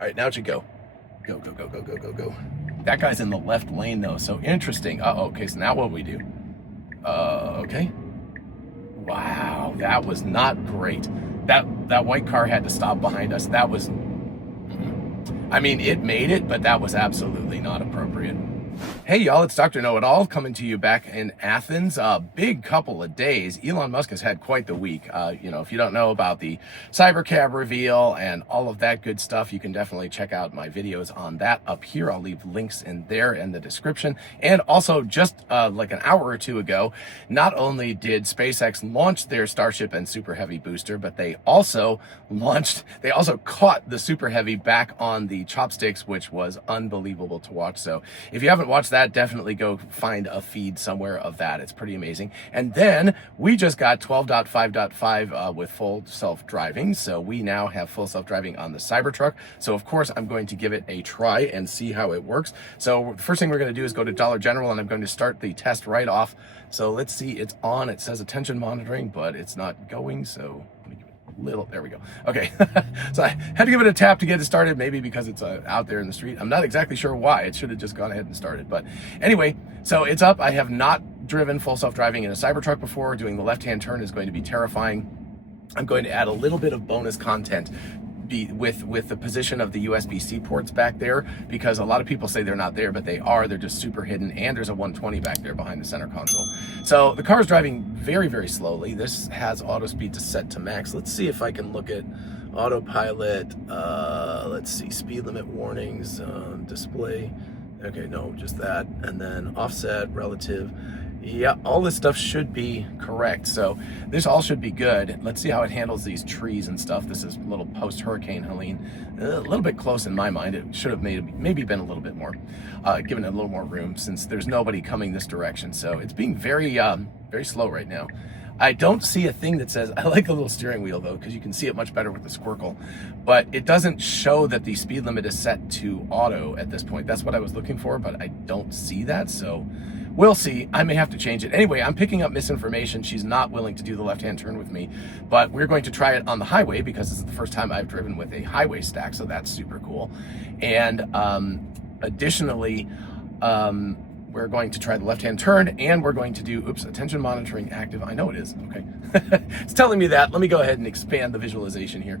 All right, now it should go. Go, go, go, go, go, go, go. That guy's in the left lane though, so interesting. Okay, so now what do we do? Okay. Wow, that was not great. That white car had to stop behind us. That was, I mean, it made it, but that was absolutely not appropriate. Hey y'all, it's Dr. Know-It-All coming to you back in Athens. A big couple of days. Elon Musk has had quite the week. If you don't know about the Cybercab reveal and all of that good stuff, you can definitely check out my videos on that up here. I'll leave links in there in the description. And also just like an hour or two ago, not only did SpaceX launch their Starship and Super Heavy booster, but they also caught the Super Heavy back on the chopsticks, which was unbelievable to watch. So if you haven't watched that, definitely go find a feed somewhere of that. It's pretty amazing. And then we just got 12.5.5 with full self-driving. So we now have full self-driving on the Cybertruck. So of course I'm going to give it a try and see how it works. So the first thing we're going to do is go to Dollar General, and I'm going to start the test right off. So let's see, it's on. It says attention monitoring, but it's not going. So there we go. Okay. So I had to give it a tap to get it started, maybe because it's out there in the street. I'm not exactly sure why. It should have just gone ahead and started. But anyway, so it's up. I have not driven full self-driving in a Cybertruck before. Doing the left-hand turn is going to be terrifying. I'm going to add a little bit of bonus content with the position of the USB-C ports back there, because a lot of people say they're not there, but they are. They're just super hidden, and there's a 120 back there behind the center console. So the car is driving very, very slowly. This has auto speed to set to max. Let's see if I can look at autopilot. Let's see, speed limit warnings, display. Okay, no, just that. And then offset, relative. Yeah, all this stuff should be correct. So this all should be good. Let's see how it handles these trees and stuff. This is a little post-Hurricane Helene. A little bit close in my mind. It should have maybe been a little bit more, given it a little more room, since there's nobody coming this direction. So it's being very, very slow right now. I don't see a thing that says, I like the little steering wheel though, because you can see it much better with the squircle, but it doesn't show that the speed limit is set to auto at this point. That's what I was looking for, but I don't see that. So we'll see. I may have to change it. Anyway, I'm picking up misinformation. She's not willing to do the left-hand turn with me, but we're going to try it on the highway because this is the first time I've driven with a highway stack, so that's super cool. And additionally, we're going to try the left-hand turn, and we're going to do, attention monitoring active. I know it is, okay. It's telling me that. Let me go ahead and expand the visualization here.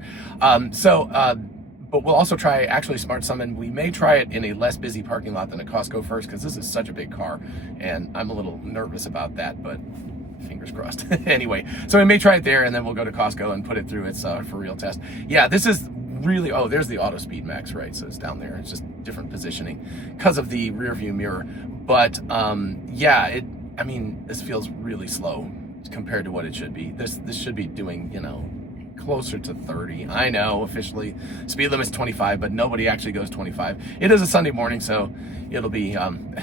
But we'll also try actually Smart Summon. We may try it in a less busy parking lot than a Costco first, because this is such a big car, and I'm a little nervous about that, but fingers crossed. Anyway, so we may try it there, and then we'll go to Costco and put it through its for real test. Yeah, this is really, there's the auto speed max, right? So it's down there. It's just different positioning because of the rear view mirror. But yeah, I mean, this feels really slow compared to what it should be. This should be doing, closer to 30. I know officially speed limit's 25, but nobody actually goes 25. It is a Sunday morning, so it'll be,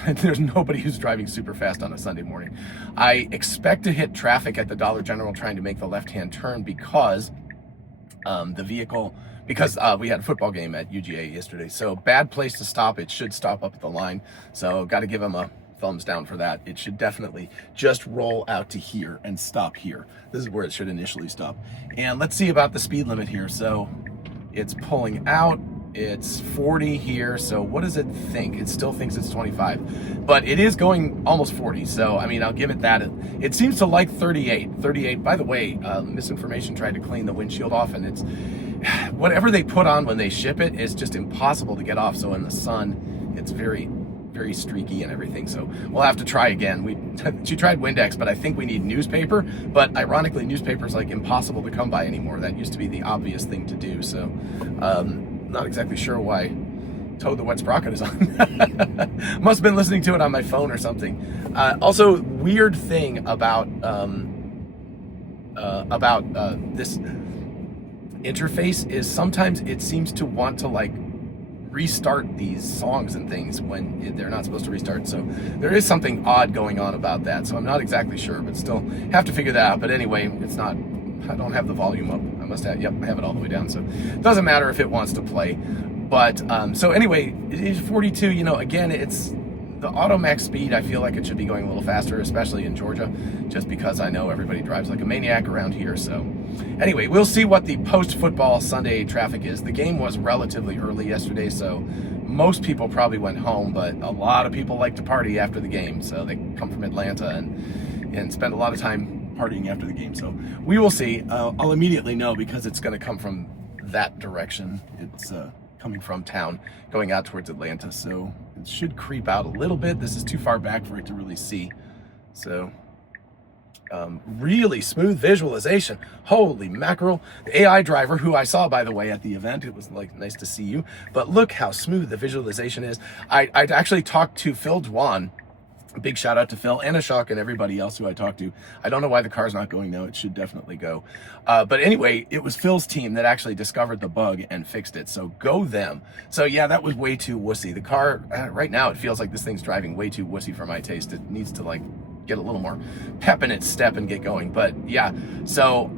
there's nobody who's driving super fast on a Sunday morning. I expect to hit traffic at the Dollar General trying to make the left-hand turn because we had a football game at UGA yesterday. So bad place to stop. It should stop up at the line. So got to give them a thumbs down for that. It should definitely just roll out to here and stop here. This is where it should initially stop. And let's see about the speed limit here. So it's pulling out. It's 40 here. So what does it think? It still thinks it's 25, but it is going almost 40. So, I mean, I'll give it that. It seems to like 38. By the way, misinformation tried to clean the windshield off, and it's whatever they put on when they ship it is just impossible to get off. So in the sun, it's very, very streaky and everything. So we'll have to try again. She tried Windex, but I think we need newspaper. But ironically, newspaper is like impossible to come by anymore. That used to be the obvious thing to do. So not exactly sure why Toad the Wet Sprocket is on. Must have been listening to it on my phone or something. Also, weird thing about this interface is sometimes it seems to want to like restart these songs and things when they're not supposed to restart. So there is something odd going on about that. So I'm not exactly sure, but still have to figure that out. But anyway, it's not, I don't have the volume up. I must have, yep, I have it all the way down. So it doesn't matter if it wants to play. But so anyway, it is 42, again, it's the auto max speed, I feel like it should be going a little faster, especially in Georgia, just because I know everybody drives like a maniac around here. So anyway, we'll see what the post-football Sunday traffic is. The game was relatively early yesterday, so most people probably went home, but a lot of people like to party after the game. So they come from Atlanta and spend a lot of time partying after the game. So we will see. I'll immediately know because it's going to come from that direction. It's coming from town, going out towards Atlanta. So it should creep out a little bit. This is too far back for it to really see. So really smooth visualization. Holy mackerel. The AI driver, who I saw, by the way, at the event, it was like nice to see you. But look how smooth the visualization is. I actually talked to Phil Dwan. A big shout out to Phil and Ashok and everybody else who I talked to. I don't know why the car's not going now. It should definitely go. But anyway, it was Phil's team that actually discovered the bug and fixed it. So go them. So yeah, that was way too wussy. The car, right now, it feels like this thing's driving way too wussy for my taste. It needs to like get a little more pep in its step and get going. But yeah, so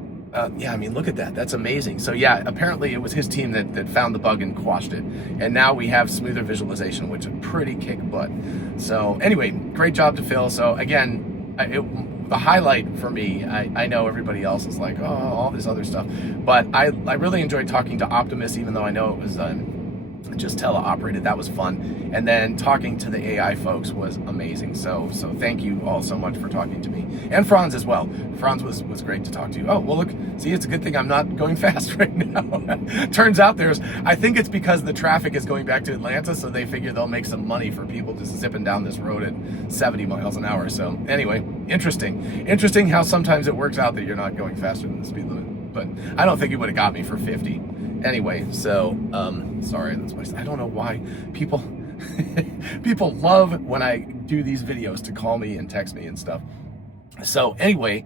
yeah, I mean, look at that. That's amazing. So yeah, apparently it was his team that found the bug and quashed it. And now we have smoother visualization, which is pretty kick butt. So anyway, great job to Phil. So again, the highlight for me, I know everybody else is like, oh, all this other stuff. But I really enjoyed talking to Optimus, even though I know it was just teleoperated. That was fun. And then talking to the AI folks was amazing. So thank you all so much for talking to me. And Franz as well. Franz was great to talk to. Oh, well, look, see, it's a good thing I'm not going fast right now. Turns out I think it's because the traffic is going back to Atlanta, so they figure they'll make some money for people just zipping down this road at 70 miles an hour. So anyway, interesting how sometimes it works out that you're not going faster than the speed limit. But I don't think it would have got me for 50. Anyway, so sorry, I don't know why people people love when I do these videos to call me and text me and stuff. So anyway,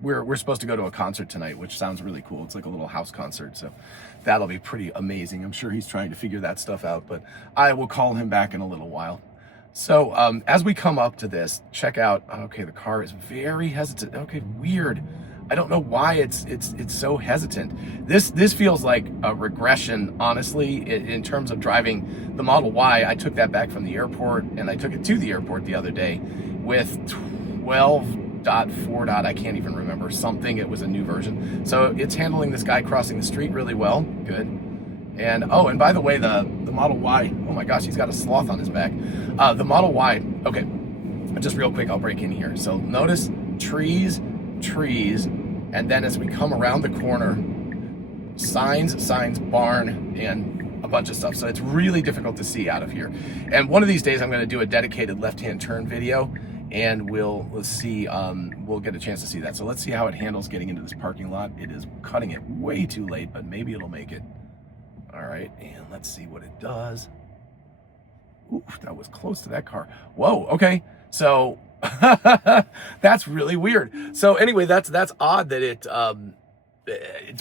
we're supposed to go to a concert tonight, which sounds really cool. It's like a little house concert, so that'll be pretty amazing. I'm sure he's trying to figure that stuff out, but I will call him back in a little while. So as we come up to this, check out, okay, the car is very hesitant. Okay, weird. I don't know why it's so hesitant. This feels like a regression, honestly, in terms of driving the Model Y. I took that back from the airport, and I took it to the airport the other day with 12.4. I can't even remember something. It was a new version. So it's handling this guy crossing the street really well. Good. And oh, and by the way, the Model Y, oh my gosh, he's got a sloth on his back. The Model Y, okay, just real quick, I'll break in here. So notice trees, and then as we come around the corner, signs, barn, and a bunch of stuff. So it's really difficult to see out of here. And one of these days I'm going to do a dedicated left-hand turn video, and we'll see, we'll get a chance to see that. So let's see how it handles getting into this parking lot. It is cutting it way too late, but maybe it'll make it. All right, and let's see what it does. Ooh, that was close to that car. Whoa, okay. So that's really weird. So anyway, that's odd that it's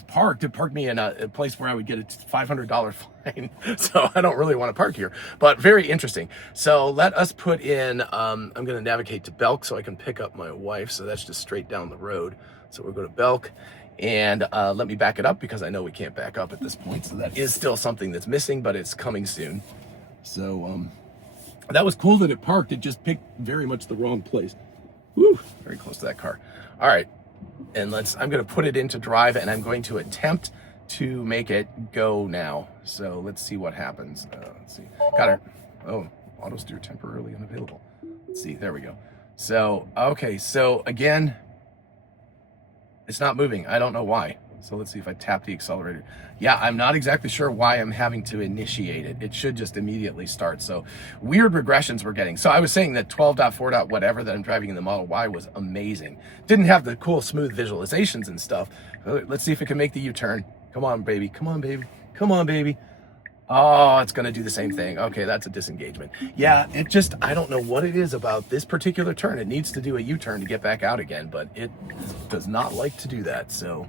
parked. It parked me in a place where I would get a $500 fine. So I don't really want to park here, but very interesting. So let us put in, I'm going to navigate to Belk so I can pick up my wife. So that's just straight down the road. So we'll go to Belk, and let me back it up because I know we can't back up at this point. So that is still something that's missing, but it's coming soon. So, that was cool that it parked. It just picked very much the wrong place. Woo, very close to that car. All right, and I'm gonna put it into drive, and I'm going to attempt to make it go now. So let's see what happens. Let's see, got her. Oh, auto steer temporarily unavailable. Let's see, there we go. So, okay, so again, it's not moving. I don't know why. So let's see if I tap the accelerator. Yeah, I'm not exactly sure why I'm having to initiate it. It should just immediately start. So weird regressions we're getting. So I was saying that 12.4. whatever that I'm driving in the Model Y was amazing. Didn't have the cool smooth visualizations and stuff. Let's see if it can make the U-turn. Come on, baby. Come on, baby. Come on, baby. Oh, it's going to do the same thing. Okay, that's a disengagement. Yeah, I don't know what it is about this particular turn. It needs to do a U-turn to get back out again, but it does not like to do that. So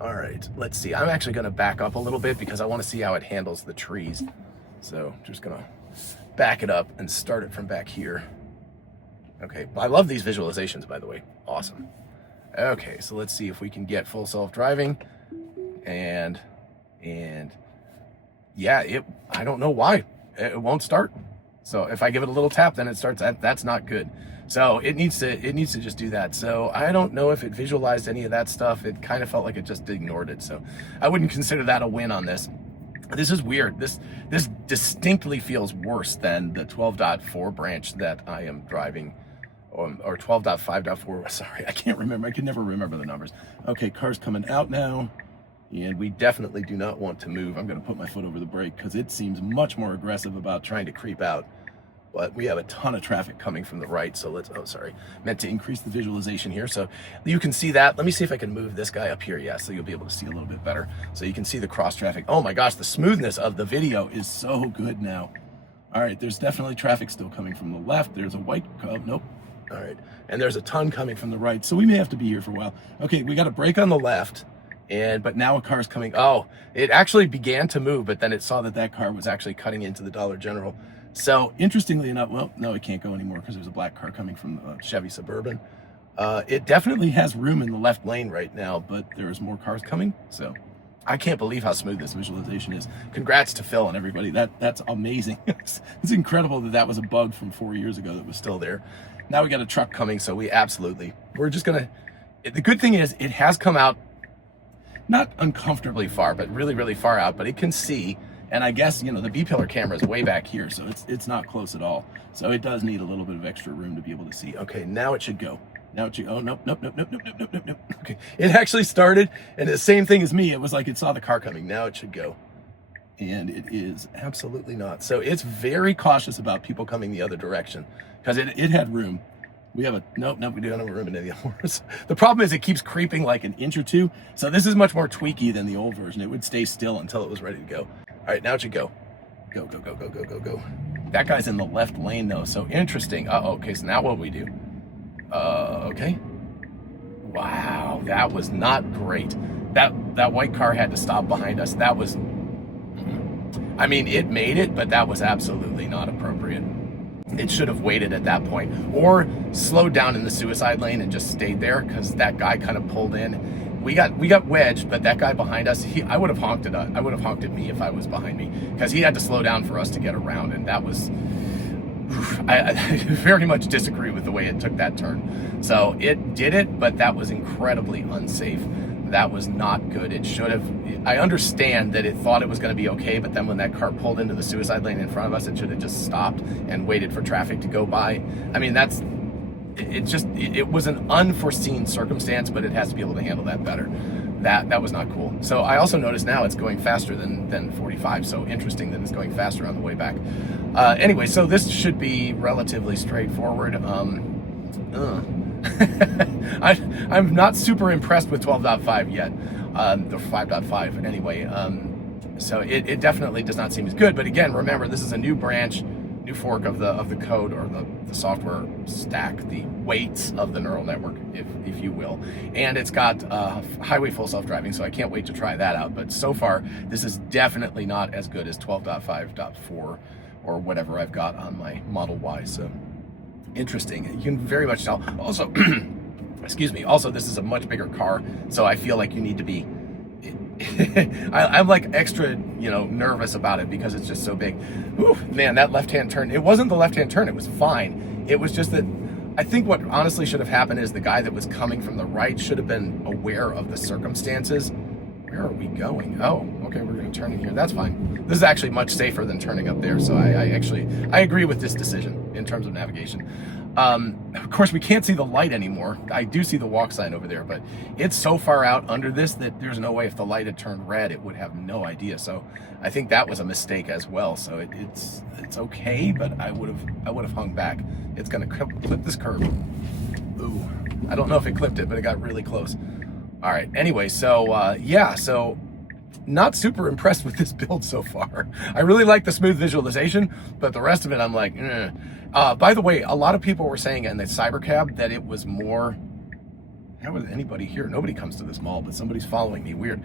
all right, let's see. I'm actually going to back up a little bit because I want to see how it handles the trees. So just going to back it up and start it from back here. Okay, I love these visualizations, by the way. Awesome. Okay, so let's see if we can get full self-driving. And yeah, I don't know why. It won't start. So if I give it a little tap, then it starts, that's not good. So it needs to just do that. So I don't know if it visualized any of that stuff. It kind of felt like it just ignored it. So I wouldn't consider that a win on this. This is weird. This distinctly feels worse than the 12.4 branch that I am driving, or 12.5.4. Sorry, I can't remember. I can never remember the numbers. Okay, car's coming out now, and we definitely do not want to move. I'm going to put my foot over the brake because it seems much more aggressive about trying to creep out. But we have a ton of traffic coming from the right, so let's, oh, sorry, meant to increase the visualization here so you can see that. Let me see if I can move this guy up here. Yeah, so you'll be able to see a little bit better. So you can see the cross traffic. Oh my gosh, the smoothness of the video is so good now. All right, there's definitely traffic still coming from the left. There's a white, oh, nope. All right, and there's a ton coming from the right, so we may have to be here for a while. Okay, we got a brake on the left, but now a car's coming. Oh, it actually began to move, but then it saw that that car was actually cutting into the Dollar General. So interestingly enough, well, no, it can't go anymore because there's a black car coming from the Chevy Suburban. It definitely has room in the left lane right now, but there's more cars coming. So I can't believe how smooth this visualization is. Congrats to Phil and everybody. That's amazing. It's incredible that was a bug from 4 years ago that was still there. Now we got a truck coming, so we're just gonna, the good thing is it has come out, not uncomfortably far, but really, really far out, but it can see. And I guess, you know, the B-pillar camera is way back here, so it's not close at all. So it does need a little bit of extra room to be able to see. Okay, now it should go. Now it should, oh, nope. Okay, it actually started, and the same thing as me. It was like it saw the car coming. Now it should go. And it is absolutely not. So it's very cautious about people coming the other direction because it had room. We have nope, we don't have room in any more. The problem is it keeps creeping like an inch or two. So this is much more tweaky than the old version. It would stay still until it was ready to go. All right, now it should go. Go. That guy's in the left lane though, so interesting. Okay, so now what do we do? Okay. Wow, that was not great. That white car had to stop behind us. That was, I mean, it made it, but that was absolutely not appropriate. It should have waited at that point or slowed down in the suicide lane and just stayed there because that guy kind of pulled in. We got wedged, but that guy behind us, I would have honked at me if I was behind me because he had to slow down for us to get around, and that was, I very much disagree with the way it took that turn. So it did it, but that was incredibly unsafe. That was not good. It should have, I understand that it thought it was going to be okay, but then when that car pulled into the suicide lane in front of us, it should have just stopped and waited for traffic to go by. I mean, it was an unforeseen circumstance, but it has to be able to handle that better. That was not cool. So I also noticed now it's going faster than 45. So interesting that it's going faster on the way back. Anyway, so this should be relatively straightforward. I'm not super impressed with 12.5 yet, or 5.5 anyway. So it definitely does not seem as good. But again, remember, this is a new branch, new fork of the code, or the software stack, the weights of the neural network, if you will. And it's got highway full self-driving, so I can't wait to try that out. But so far, this is definitely not as good as 12.5.4 or whatever I've got on my Model Y. So interesting. You can very much tell. Also, excuse me. Also, this is a much bigger car, so I feel like you need to be. I'm like extra, nervous about it because it's just so big. Ooh, man, that left-hand turn. It wasn't the left-hand turn. It was fine. It was just that I think what honestly should have happened is the guy that was coming from the right should have been aware of the circumstances. Where are we going? Oh, okay, we're going to turn in here. That's fine. This is actually much safer than turning up there. So I agree with this decision in terms of navigation. Of course, we can't see the light anymore. I do see the walk sign over there, but it's so far out under this that there's no way if the light had turned red, it would have no idea. So I think that was a mistake as well. So it's okay, but I would have hung back. It's going to clip this curb. Ooh, I don't know if it clipped it, but it got really close. All right. Anyway, so yeah, so not super impressed with this build so far. I really like the smooth visualization, but the rest of it, I'm like, by the way, a lot of people were saying in the Cybercab that it was more, how was anybody here? Nobody comes to this mall, but somebody's following me. Weird.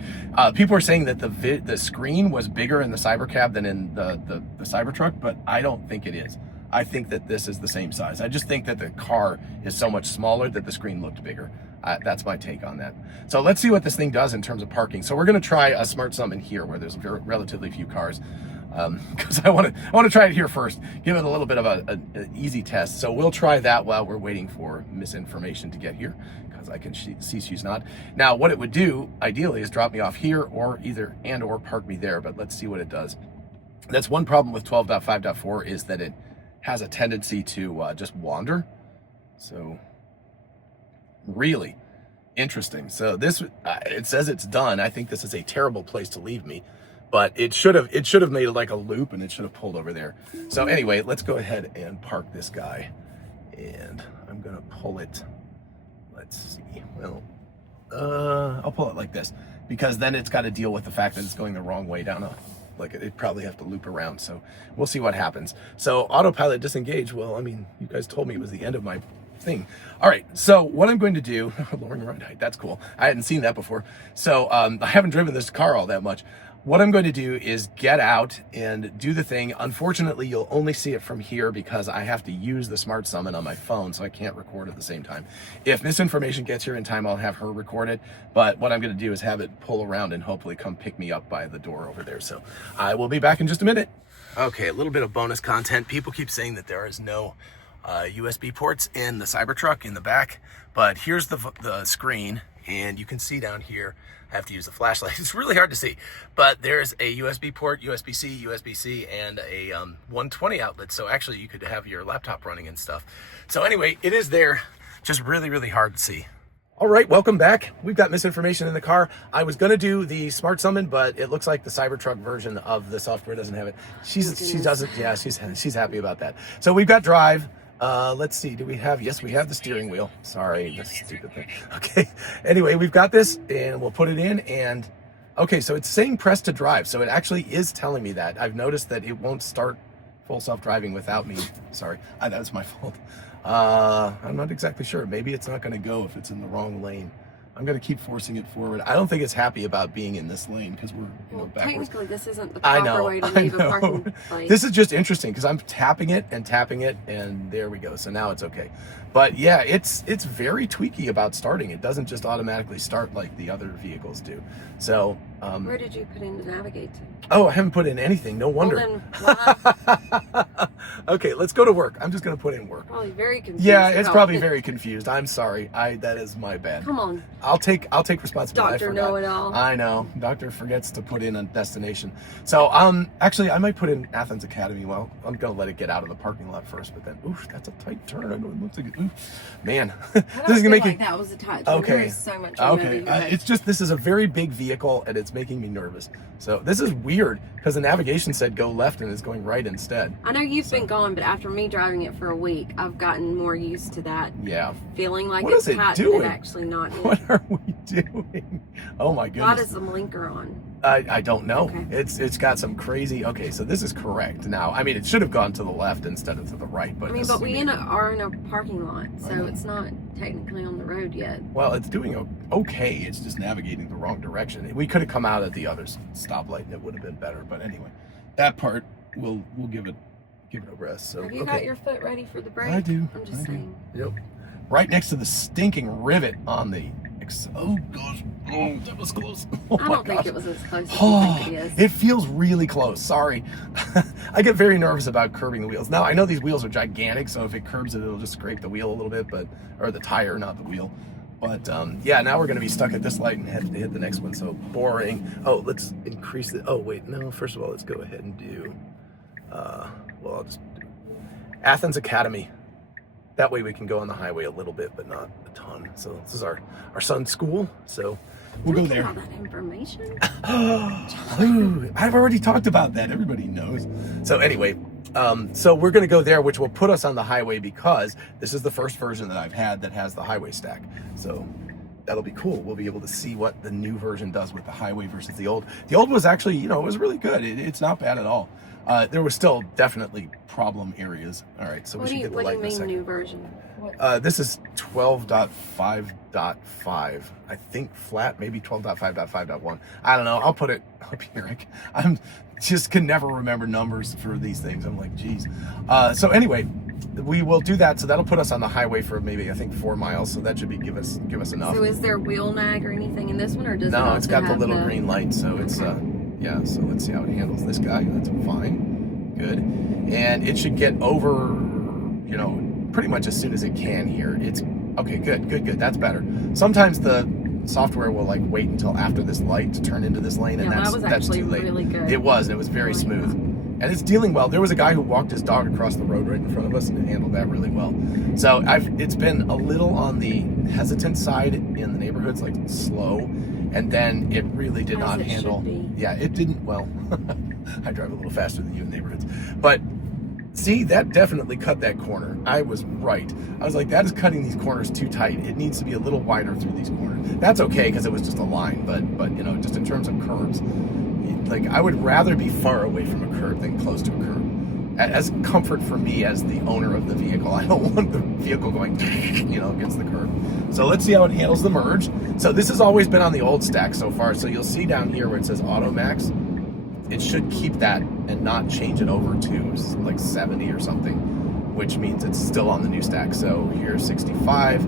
People are saying that the screen was bigger in the Cybercab than in the Cybertruck, but I don't think it is. I think that this is the same size. I just think that the car is so much smaller that the screen looked bigger. That's my take on that. So let's see what this thing does in terms of parking. So we're going to try a smart summon here where there's relatively few cars, because I want to try it here first, give it a little bit of an easy test. So we'll try that while we're waiting for misinformation to get here, because I can see she's not. Now what it would do ideally is drop me off here, or or park me there, but let's see what it does. That's one problem with 12.5.4 is that it has a tendency to just wander. So really interesting. So this it says it's done. I think this is a terrible place to leave me, but it should have made like a loop, and it should have pulled over there. So anyway, let's go ahead and park this guy, and I'm gonna pull it. Let's see. Well, I'll pull it like this, because then it's got to deal with the fact that it's going the wrong way down like it'd probably have to loop around. So we'll see what happens. So autopilot disengage. Well, I mean, you guys told me it was the end of my thing. All right, so what I'm going to do, lowering ride height, that's cool. I hadn't seen that before. So I haven't driven this car all that much. What I'm going to do is get out and do the thing. Unfortunately, you'll only see it from here because I have to use the smart summon on my phone, so I can't record at the same time. If misinformation gets here in time, I'll have her record it. But what I'm going to do is have it pull around and hopefully come pick me up by the door over there. So I will be back in just a minute. Okay, a little bit of bonus content. People keep saying that there is no USB ports in the Cybertruck in the back, but here's the screen, and you can see down here, I have to use the flashlight. It's really hard to see, but there's a USB port, USB-C, and a 120 outlet. So actually you could have your laptop running and stuff. So anyway, it is there, just really, really hard to see. All right, welcome back. We've got misinformation in the car. I was gonna do the smart summon, but it looks like the Cybertruck version of the software doesn't have it. She doesn't, yeah, she's happy about that. So we've got drive. Let's see, yes, we have the steering wheel. Sorry, that's a stupid thing. Okay, anyway, we've got this, and we'll put it in, and okay, so it's saying press to drive, so it actually is telling me that. I've noticed that it won't start full self-driving without me. Sorry, that was my fault. I'm not exactly sure. Maybe it's not going to go if it's in the wrong lane. I'm going to keep forcing it forward. I don't think it's happy about being in this lane because we're backwards. Technically, this isn't the proper way to leave a parking place. This is just interesting because I'm tapping it, and there we go. So now it's okay. But yeah, it's very tweaky about starting. It doesn't just automatically start like the other vehicles do. So where did you put in to navigate to? Oh, I haven't put in anything. No wonder. Well, then why? Okay, let's go to work. I'm just going to put in work. Probably very confused. Yeah, it's probably very confused. I'm sorry. That is my bad. Come on. I'll take responsibility. Doctor Know-It-All. I know. Doctor forgets to put in a destination. So actually I might put in Athens Academy. Well, I'm gonna let it get out of the parking lot first, but then oof, that's a tight turn. I know it looks like it. Oof, man. This is gonna make that was a tight turn. Okay. There's so much. Okay. It's just this is a very big vehicle and it's making me nervous. So this is weird because the navigation said go left and it's going right instead. I know you've been gone, but after me driving it for a week, I've gotten more used to that. Yeah. Feeling like what it's tight and actually not. What are we doing? Oh my goodness. Why does the blinker on? I don't know. Okay. It's got some crazy. Okay, so this is correct now. I mean, it should have gone to the left instead of to the right. But I mean, but we are in a parking lot, so it's not technically on the road yet. Well, it's doing okay. It's just navigating the wrong direction. We could have come out at the other stoplight, and it would have been better. But anyway, that part we'll give it a rest. So have you got your foot ready for the brake? I do. I'm just saying. Yep. Right next to the stinking rivet on the. Oh gosh! Oh, that was close. Oh, I don't think it was as close as you think it is. It feels really close. Sorry. I get very nervous about curbing the wheels. Now I know these wheels are gigantic, so if it curbs it, it'll just scrape the wheel a little bit, or the tire, not the wheel. But yeah, now we're going to be stuck at this light and have to hit the next one. So boring. Oh, let's increase it. Oh wait, no. First of all, let's go ahead and do. Well, I'll just do Athens Academy. That way we can go on the highway a little bit, but not a ton. So this is our son's school, so we'll go there. All that information? Ooh, I've already talked about that. Everybody knows. So anyway, so we're going to go there, which will put us on the highway because this is the first version that I've had that has the highway stack. So that'll be cool. We'll be able to see what the new version does with the highway versus the old. The old was actually, it was really good. It's not bad at all. There was still definitely problem areas. All right, so we should get the light in a second. What do you mean new version? This is 12.5.5. I think flat, maybe 12.5.5.1. I don't know. I'll put it up here. I'm just can never remember numbers for these things. I'm like, geez. So anyway, we will do that. So that'll put us on the highway for maybe, I think, 4 miles. So that should be give us enough. So is there wheel nag or anything in this one, or does it No, also it's got the have little green light. So it's, yeah, so let's see how it handles this guy. That's fine. Good. And it should get over, you know, pretty much as soon as it can here. It's, okay, good. That's better. Sometimes the software will like wait until after this light to turn into this lane, and that was that's actually too late. really good. It was very smooth. And it's dealing well. There was a guy who walked his dog across the road right in front of us, and it handled that really well. So it's been a little on the hesitant side in the neighborhoods, like slow, and then it really did not handle. Yeah, it didn't. Well, I drive a little faster than you in neighborhoods, but see, that definitely cut that corner. I was right. I was like, that is cutting these corners too tight. It needs to be a little wider through these corners. That's okay because it was just a line, but you know, just in terms of curves, like I would rather be far away from a curb than close to a curb. As comfort for me as the owner of the vehicle, I don't want the vehicle going, you know, against the curb. So let's see how it handles the merge. So this has always been on the old stack so far. So you'll see down here where it says Auto Max, it should keep that and not change it over to like 70 or something, which means it's still on the new stack. So here's 65,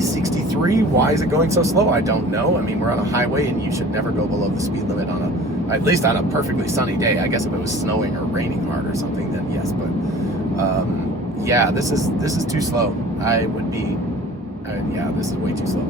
63. Why is it going so slow? I don't know. I mean, we're on a highway and you should never go below the speed limit at least on a perfectly sunny day. I guess if it was snowing or raining hard or something, then yes. But yeah, this is too slow. Yeah, this is way too slow.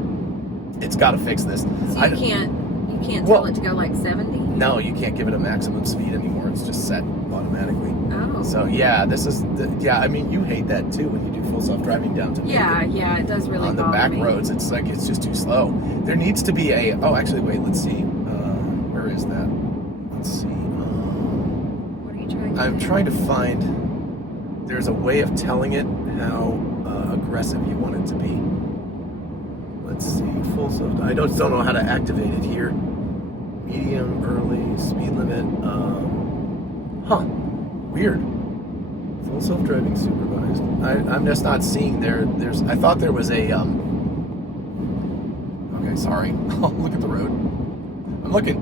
It's got to fix this. So you can't tell it to go like 70? No, you can't give it a maximum speed anymore. It's just set automatically. Oh. So yeah, I mean, you hate that too when you do full self-driving down to yeah, it does really on the bother back me. roads. It's like it's just too slow. There needs to be actually wait, let's see. Where is that? Let's see. What are you trying to I'm do? trying to find. There's a way of telling it how aggressive you want it to be. Let's see. Full self. I don't know how to activate it here. Medium, early, speed limit. Weird. Full self-driving supervised. I'm just not seeing there's. I thought there was a. Okay, sorry. Look at the road. I'm looking.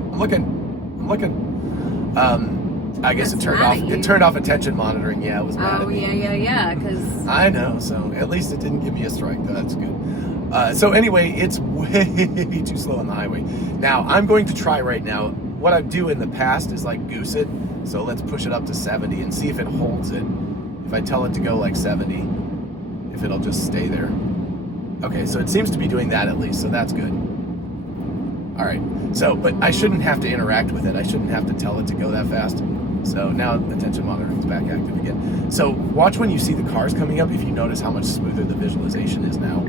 I guess it turned off. It turned off attention monitoring. Yeah, it was mad at me. Yeah. Because I know. So at least it didn't give me a strike. That's good. So anyway, it's way too slow on the highway. Now I'm going to try right now. What I do in the past is like goose it. So let's push it up to 70 and see if it holds it. If I tell it to go like 70, if it'll just stay there. Okay, so it seems to be doing that at least. So that's good. All right. So, but I shouldn't have to interact with it. I shouldn't have to tell it to go that fast. So now attention monitoring is back active again. So watch when you see the cars coming up. If you notice how much smoother the visualization is now.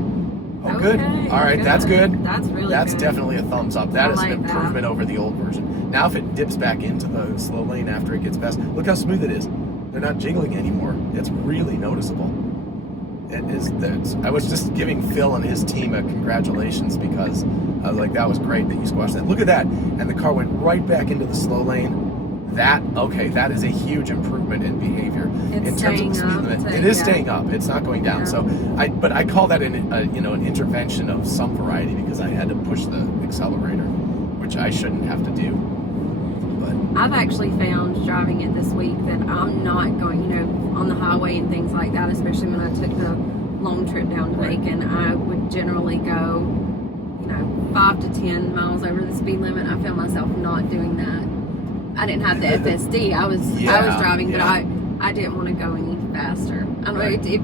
Oh, good. All right, that's good. That's really That's good. definitely a thumbs up. That is like an improvement over the old version. Now if it dips back into the slow lane after it gets past, look how smooth it is. They're not jiggling anymore. It's really noticeable. It is. I was just giving Phil and his team a congratulations because I was like, that was great that you squashed that. Look at that. And the car went right back into the slow lane. That is a huge improvement in behavior. It's in terms of the speed limit. It is staying up. It's not going down. Yeah. So I call that an intervention of some variety because I had to push the accelerator, which I shouldn't have to do. But I've actually found driving it this week that I'm not going, on the highway and things like that, especially when I took the long trip down to Macon, I would generally go, 5 to 10 miles over the speed limit. I found myself not doing that. I didn't have the FSD. I was driving, but I didn't want to go any faster. I don't know, it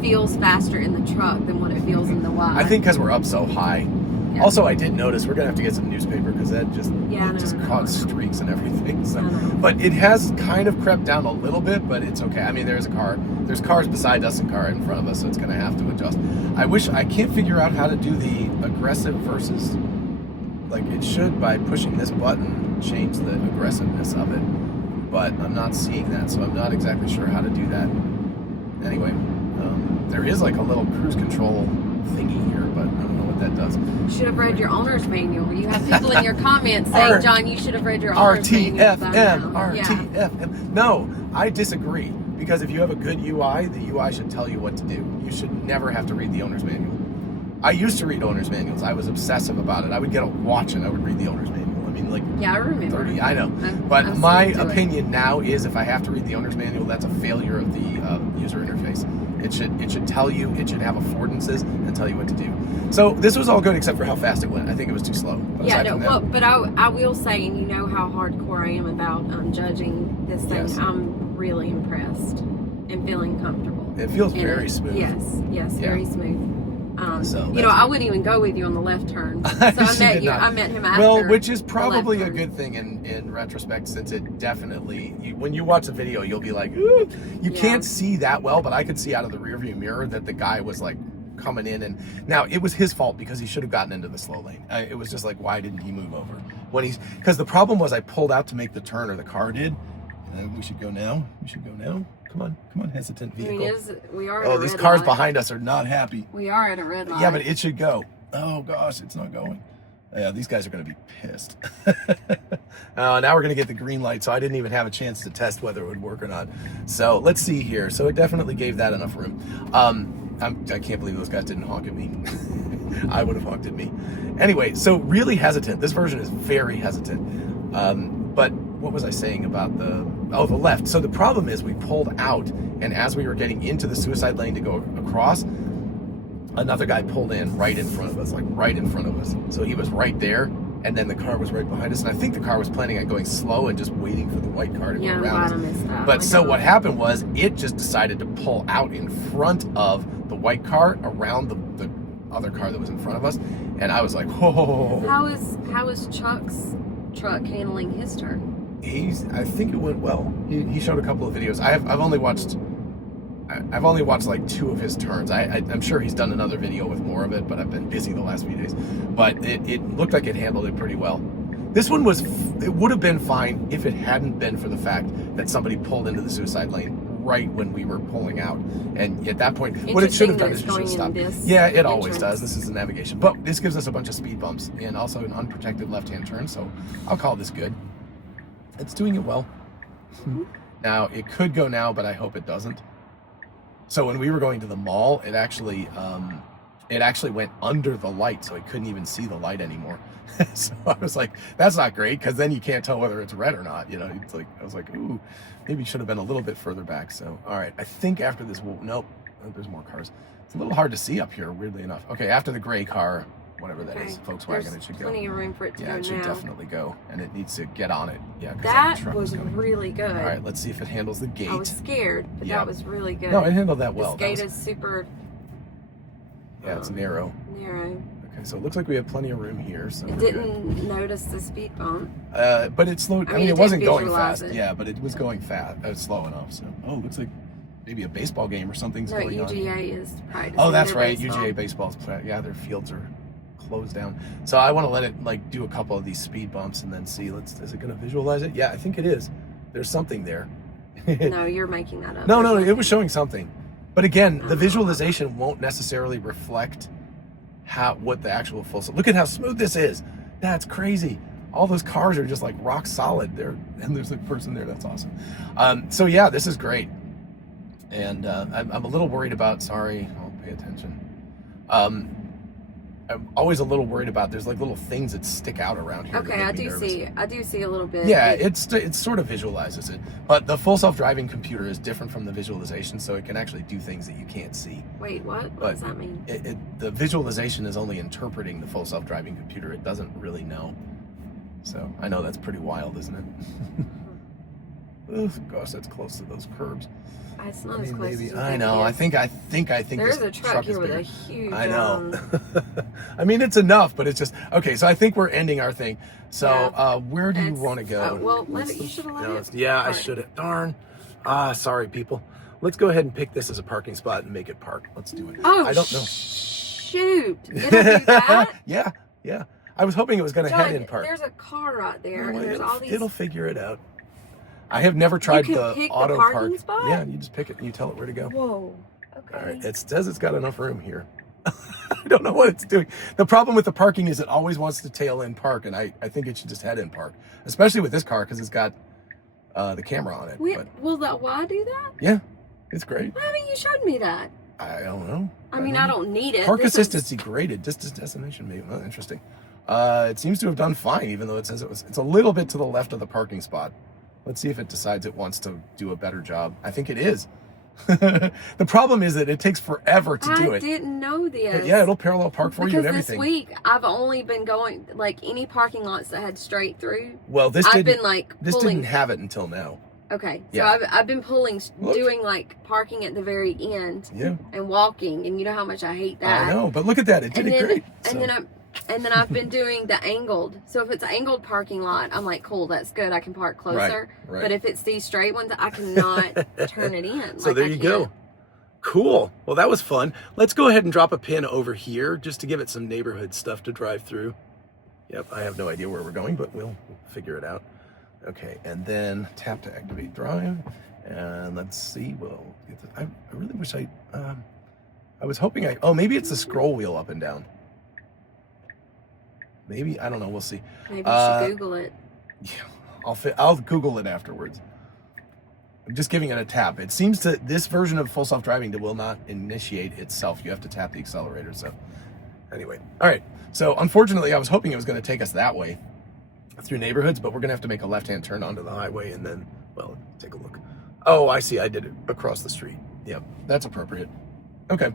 feels faster in the truck than what it feels in the Y. I think because we're up so high. Yeah. Also, I did notice we're gonna have to get some newspaper because that just caused streaks and everything. So, but it has kind of crept down a little bit, but it's okay. I mean, there's cars beside us and car in front of us, so it's gonna have to adjust. I can't figure out how to do the aggressive versus like it should by pushing this button change the aggressiveness of it, but I'm not seeing that, so I'm not exactly sure how to do that. Anyway, there is like a little cruise control thingy here, but I don't know what that does. You should have read your owner's manual. You have people in your comments saying, John, you should have read your owner's manual. RTFM. No, I disagree, because if you have a good UI, the UI should tell you what to do. You should never have to read the owner's manual. I used to read owner's manuals. I was obsessive about it. I would get a watch and I would read the owner's manual. mean, like Yeah, I remember. 30. I know. But my opinion now is, if I have to read the owner's manual, that's a failure of the user interface. It should tell you. It should have affordances and tell you what to do. So this was all good except for how fast it went. I think it was too slow. But yeah, no. Well, but I will say, and you know how hardcore I am about judging this thing. Yes. I'm really impressed and feeling comfortable. It feels very smooth. Yes, very smooth. So you know, I wouldn't even go with you on the left turn. So I met him after. Well, which is probably a good thing in retrospect, since it definitely, when you watch the video, you'll be like, ooh, you can't see that well, but I could see out of the rearview mirror that the guy was like coming in, and now it was his fault because he should have gotten into the slow lane. It was just like, why didn't he move over because the problem was I pulled out to make the turn, or the car did. We should go now. Come on, hesitant vehicle. I mean, we are. Oh, these cars behind us are not happy. We are at a red light. Yeah, but it should go. Oh gosh, it's not going. Yeah, these guys are going to be pissed. Now we're going to get the green light, so I didn't even have a chance to test whether it would work or not. So let's see here. So it definitely gave that enough room. I can't believe those guys didn't honk at me. I would have honked at me. Anyway, so really hesitant. This version is very hesitant. But what was I saying about the left? So the problem is we pulled out, and as we were getting into the suicide lane to go across, another guy pulled in right in front of us, like right in front of us. So he was right there, and then the car was right behind us. And I think the car was planning on going slow and just waiting for the white car to go around us. But so what happened was it just decided to pull out in front of the white car around the other car that was in front of us. And I was like, whoa. How is Chuck's truck handling his turn? I think it went well. He showed a couple of videos. I've only watched like 2 of his turns. I'm sure he's done another video with more of it, but I've been busy the last few days. But it looked like it handled it pretty well. This one it would have been fine if it hadn't been for the fact that somebody pulled into the suicide lane right when we were pulling out. And at that point, what it should have done is it should have stopped. Yeah, it always does. This is the navigation. But this gives us a bunch of speed bumps and also an unprotected left-hand turn, so I'll call this good. It's doing it well. Now, it could go now, but I hope it doesn't. So when we were going to the mall, it actually went under the light, so I couldn't even see the light anymore. So I was like, that's not great, because then you can't tell whether it's red or not. You know, it's like, I was like, ooh, maybe it should have been a little bit further back. So, all right, I think after this, nope, there's more cars. It's a little hard to see up here, weirdly enough. Okay, after the gray car, whatever that is, Volkswagen, it should go. Plenty of room for it to go now. Yeah, it should definitely go, and it needs to get on it. Yeah, that was really good. All right, let's see if it handles the gate. I was scared, but that was really good. No, it handled that well. This gate is super. Yeah, it's narrow. Narrow. Okay, so it looks like we have plenty of room here. So it didn't notice the speed bump. But it slowed. I mean, it wasn't going fast. Yeah, but it was going fast. Slow enough. So, looks like maybe a baseball game or something's going on. UGA is practicing. Oh, that's right. UGA baseball's. Yeah, their fields are closed down. So I want to let it do a couple of these speed bumps and then see. Is it going to visualize it? Yeah, I think it is. There's something there. No, you're making that up. No, it was showing something. But again, the visualization won't necessarily reflect what the actual full. Look at how smooth this is. That's crazy. All those cars are just like rock solid there, and there's a person there. That's awesome. So yeah, this is great. And I'm a little worried about. Sorry, I'll pay attention. I'm always a little worried about. There's like little things that stick out around here. Okay, I do see a little bit. Yeah, it sort of visualizes it, but the full self-driving computer is different from the visualization, so it can actually do things that you can't see. Wait, what? What does that mean? The visualization is only interpreting the full self-driving computer. It doesn't really know. So I know that's pretty wild, isn't it? Oh gosh, that's close to those curbs. It's not as close as I know. I think there's this a truck here with a huge. I know. I mean, it's enough, but it's just okay. So I think we're ending our thing. So where do you want to go? Well, you should have let it. Yeah, I should have. Darn. Sorry, people. Let's go ahead and pick this as a parking spot and make it park. Let's do it. Oh, I don't know. Shoot! It'll do that. Yeah. I was hoping it was going to head in park. There's a car right there, and there's all these. It'll figure it out. I have never tried the auto park. Spot? Yeah, you just pick it and you tell it where to go. Whoa. Okay. All right. It says it's got enough room here. I don't know what it's doing. The problem with the parking is it always wants to tail in park, and I think it should just head in park, especially with this car because it's got the camera on it. Will that why do that? Yeah, it's great. Why haven't you showed me that? I don't know. I mean, I don't need it. Park assist is degraded. Distance destination maybe. Oh, interesting. It seems to have done fine, even though it says it's a little bit to the left of the parking spot. Let's see if it decides it wants to do a better job. I think it is. The problem is that it takes forever to do it. I didn't know this. But yeah, it'll parallel park for you and Because everything. this week, I've only been going, like, any parking lots that had straight through. Well, this didn't have it until now. Okay, so Yeah. I've been Look. doing like parking at the very end, Yeah. and walking, and you know how much I hate that. I know, but look at that, it did it great. And then I've been doing the angled. So if it's an angled parking lot, I'm like, cool, that's good. I can park closer. Right. But if it's these straight ones, I cannot turn it in. So there you go. Cool. Well, that was fun. Let's go ahead and drop a pin over here just to give it some neighborhood stuff to drive through. Yep, I have no idea where we're going, but we'll figure it out. Okay, and then tap to activate drive. And let's see. Well, I really wish I was hoping oh, maybe it's the scroll wheel up and down. Maybe, I don't know, we'll see. Maybe you should Google it. Yeah, I'll Google it afterwards. I'm just giving it a tap. It seems to, this version of full self-driving will not initiate itself. You have to tap the accelerator, so anyway. All right, so unfortunately, I was hoping it was gonna take us that way through neighborhoods, but we're gonna have to make a left-hand turn onto the highway and then, well, take a look. Oh, I see, I did it across the street. Yep, that's appropriate. Okay,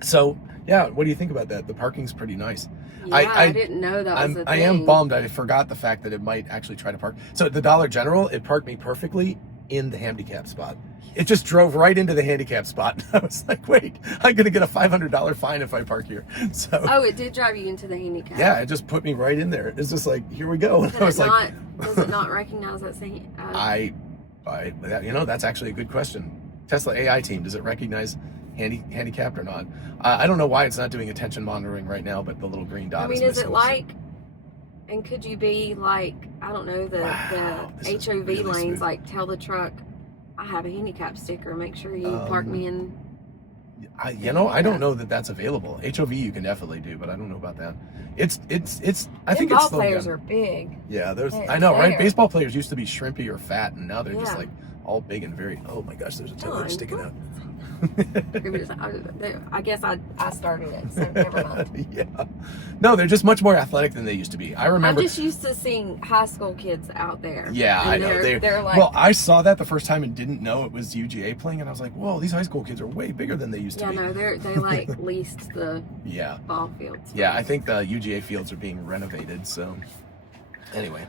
so yeah, what do you think about that? The parking's pretty nice. Yeah, I didn't know that was a thing. I am bummed. I forgot the fact that it might actually try to park. So at the Dollar General, it parked me perfectly in the handicap spot. It just drove right into the handicap spot. I was like, wait, I'm going to get a $500 fine if I park here. So. Oh, it did drive you into the handicap. Yeah, it just put me right in there. It's just like, here we go. And I was like, does it not recognize that thing? That's actually a good question. Tesla AI team, does it recognize handicapped or not? I don't know why it's not doing attention monitoring right now, but the little green dot is missing. Is it like, and could you be like, I don't know, the HOV really lanes, smooth. like tell the truck, I have a handicap sticker, make sure you park me in. I don't know that that's available. HOV you can definitely do, but I don't know about that. I think ball players are big. Yeah, I know, right? Baseball players used to be shrimpy or fat, and now they're just like all big and very, oh my gosh, there's a tail edge sticking out. I guess I started it, so never mind. Yeah. No, they're just much more athletic than they used to be. I remember. I'm just used to seeing high school kids out there. Yeah, I know. They're like. Well, I saw that the first time and didn't know it was UGA playing, and I was like, whoa, these high school kids are way bigger than they used to be. Yeah, no, they like leased the ball fields. Yeah, I think the UGA fields are being renovated, so anyway.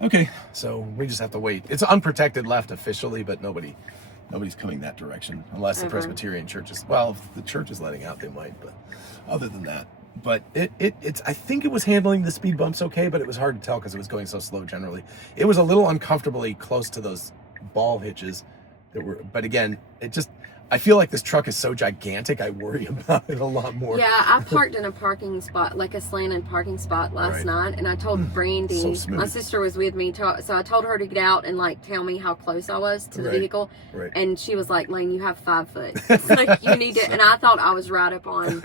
Okay, so we just have to wait. It's unprotected left officially, but nobody's coming that direction unless the Presbyterian church is, well, if the church is letting out, they might, but other than that. But it's I think it was handling the speed bumps okay, but it was hard to tell because it was going so slow generally. It was a little uncomfortably close to those ball hitches that were, but again, I feel like this truck is so gigantic, I worry about it a lot more. Yeah, I parked in a parking spot, like a slanted parking spot last night, and I told Brandy, my sister was with me, so I told her to get out and like tell me how close I was to the vehicle, and she was like, Lane, you have 5 foot. It's like, you need to, and I thought I was right up on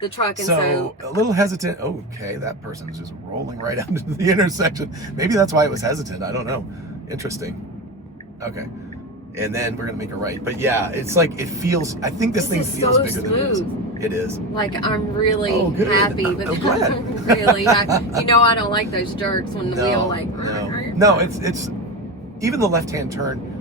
the truck, and so a little hesitant. Okay, that person's just rolling right out into the intersection. Maybe that's why it was hesitant, I don't know. Interesting. Okay. And then we're gonna make a right. But yeah, it's like, it feels, I think this thing feels so bigger than it is. It is. Like, I'm really happy with I'm glad. Really. I don't like those jerks when the wheel like. No, it's even the left-hand turn.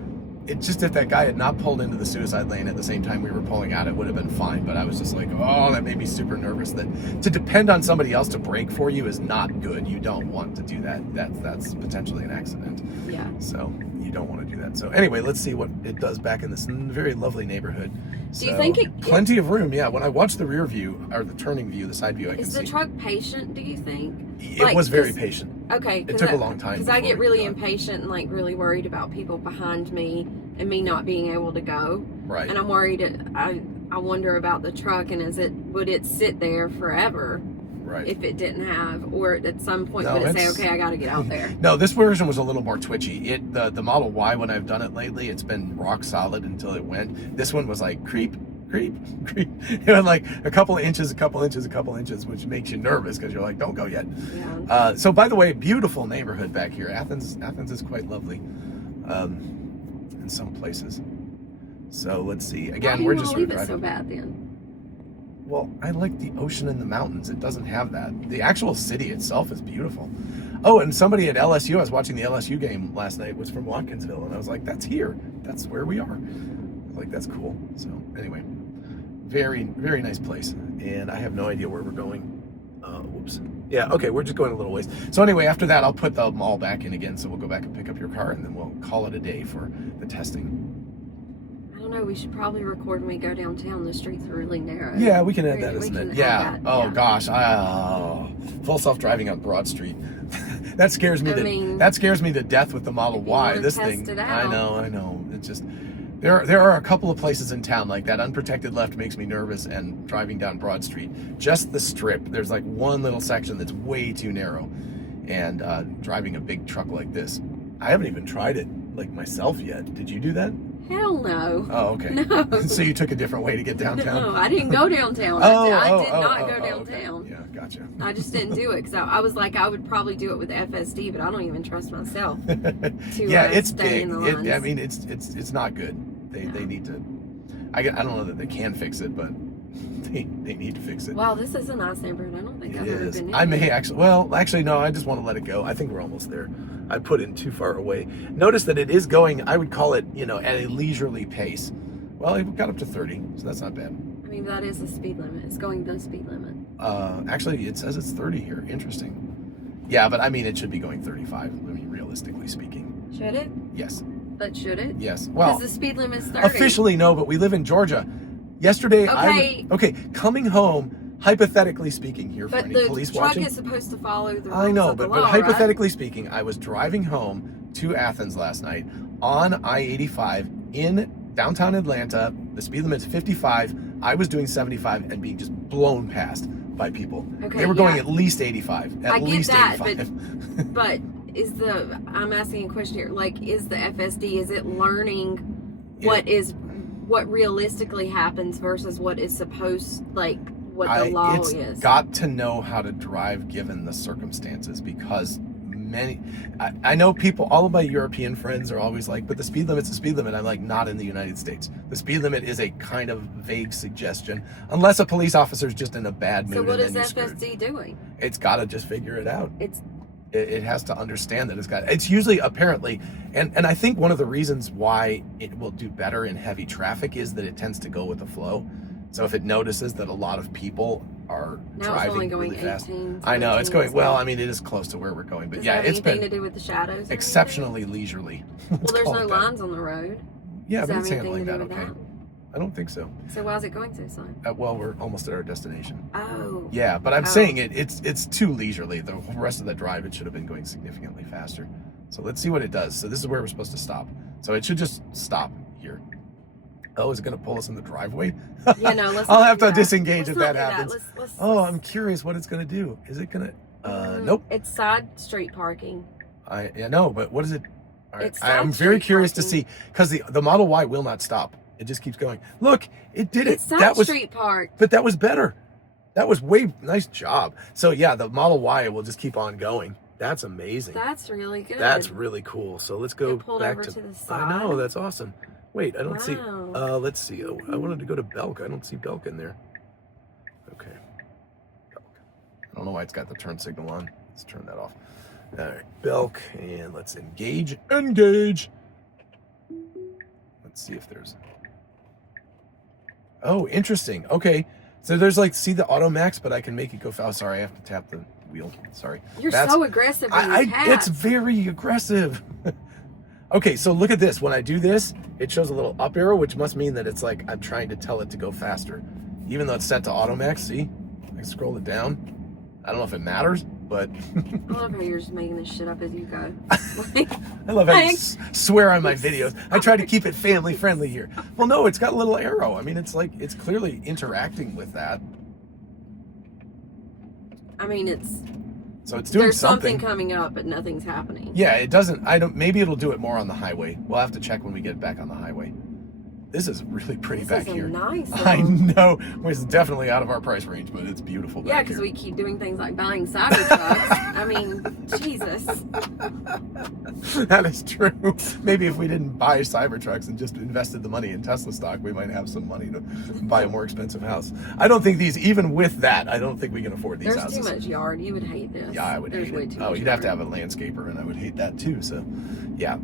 It's just if that guy had not pulled into the suicide lane at the same time we were pulling out, it would have been fine. But I was just like, oh, that made me super nervous. That to depend on somebody else to brake for you is not good. You don't want to do that. That's potentially an accident. Yeah. So you don't want to do that. So anyway, let's see what it does back in this very lovely neighborhood. Do you think plenty of room? Yeah. When I watch the rear view or the turning view, the side view, I can see. Is the truck patient? Do you think? It was very patient. Okay. It took a long time. Because I get really impatient and like really worried about people behind me and me not being able to go. Right. And I'm worried. I wonder about the truck, and would it sit there forever? Right. If it didn't have, or at some point would it say, okay, I got to get out there? No, this version was a little more twitchy. The Model Y, when I've done it lately, it's been rock solid until it went. This one was like creep. It went like a couple of inches, which makes you nervous because you're like, don't go yet. Yeah. So by the way, beautiful neighborhood back here. Athens is quite lovely in some places. So let's see. Again, we're just leave it so bad then. Well, I like the ocean and the mountains. It doesn't have that. The actual city itself is beautiful. Oh, and somebody at LSU, I was watching the LSU game last night, was from Watkinsville, and I was like, that's here. That's where we are. I was like, that's cool. So anyway, very, very nice place. And I have no idea where we're going. Whoops. Yeah, okay, we're just going a little ways. So anyway, after that, I'll put the mall back in again, so we'll go back and pick up your car, and then we'll call it a day for the testing. I don't know, we should probably record when we go downtown. The streets are really narrow. Yeah, we can add that, isn't it? Yeah. Oh, gosh. Full self-driving on Broad Street. That scares me. That scares me to death with the Model Y. This thing. I know. It's just there are a couple of places in town like that. Unprotected left makes me nervous, and driving down Broad Street, just the strip. There's like one little section that's way too narrow, and driving a big truck like this, I haven't even tried it like myself yet. Did you do that? Hell no. Oh, okay. No. So you took a different way to get downtown? No, I didn't go downtown. I did not go downtown. Okay. Yeah, gotcha. I just didn't do it because I was like, I would probably do it with FSD, but I don't even trust myself to it's stay big. in the lines. I mean, it's not good. They need to. I don't know that they can fix it, but they need to fix it. Wow, this is a nice neighborhood. I don't think I've ever been in. I may actually. Well, actually, no. I just want to let it go. I think we're almost there. I put in too far away. Notice that it is going, I would call it, at a leisurely pace. Well, it got up to 30, so that's not bad. I mean, that is the speed limit. It's going the speed limit. Actually, it says it's 30 here. Interesting. Yeah, but I mean, it should be going 35, I mean, realistically speaking. Should it? Yes. But should it? Yes. Well, because the speed limit is 30. Officially, no, but we live in Georgia. Yesterday, Okay. Coming home, hypothetically speaking, here for any police watching. But the truck is supposed to follow the rules I know, of the but law, hypothetically right? speaking, I was driving home to Athens last night on I-85 in downtown Atlanta. The speed limit's 55. I was doing 75 and being just blown past by people. Okay, they were going at least 85. At least that, 85. But I'm asking a question here. Like, is the FSD, is it learning what realistically happens versus what is supposed, like, what the law is? It's got to know how to drive given the circumstances, because I know people, all of my European friends are always like, but the speed limit's the speed limit. I'm like, not in the United States. The speed limit is a kind of vague suggestion, unless a police officer's just in a bad mood. So what is FSD doing? It's got to just figure it out. It has to understand that it's usually, apparently, and I think one of the reasons why it will do better in heavy traffic is that it tends to go with the flow. So if it notices that a lot of people are driving really fast, I know it's going well. I mean, it is close to where we're going, but yeah, it's been to do with the shadows. Exceptionally leisurely. Well, there's no lines on the road. Yeah, but it's handling that okay. I don't think so. So why is it going so slow? Well, we're almost at our destination. Oh. Yeah, but I'm saying it's too leisurely. The rest of the drive, it should have been going significantly faster. So let's see what it does. So this is where we're supposed to stop. So it should just stop here. Oh, is it going to pull us in the driveway? Yeah, no, let's I'll have to disengage if that do happens. Let's, I'm curious what it's going to do. Is it going to... Nope. It's side street parking. No, but what is it? All right. I'm very curious to see, because the Model Y will not stop. It just keeps going. Look, it did it. It's side street park. But that was better. That was nice job. So yeah, the Model Y will just keep on going. That's amazing. That's really good. That's really cool. So let's go back to the side. I know, that's awesome. Wait, I don't see. Let's see. Oh, I wanted to go to Belk. I don't see Belk in there. Okay. Belk. I don't know why it's got the turn signal on. Let's turn that off. All right, Belk, and let's engage. Engage. Let's see if there's. Oh, interesting. Okay, so there's see the auto max, but I can make it go fast. Sorry, I have to tap the wheel. Sorry. You're so aggressive when you tap. It's very aggressive. Okay, so look at this. When I do this, it shows a little up arrow, which must mean that it's like I'm trying to tell it to go faster. Even though it's set to auto max, see? I can scroll it down. I don't know if it matters, but... I love how you're just making this shit up as you go. I love how you swear on my videos. I try to keep it family friendly here. Well, no, it's got a little arrow. I mean, it's clearly interacting with that. I mean, it's... So it's doing There's something coming up, but nothing's happening. Yeah, it doesn't. Maybe it'll do it more on the highway. We'll have to check when we get back on the highway. This is really pretty This back is a here. nice I little- know. It's definitely out of our price range, but it's beautiful Yeah, back because here. we keep doing things like buying Cybertrucks. I mean, Jesus. That is true. Maybe if we didn't buy Cybertrucks and just invested the money in Tesla stock, we might have some money to buy a more expensive house. I don't think these, even with that, I don't think we can afford these There's houses. too much yard. You would hate this. Yeah, I would There's hate way it. too Oh, much you'd have to yard. have a landscaper, and I would hate that too. So, yeah,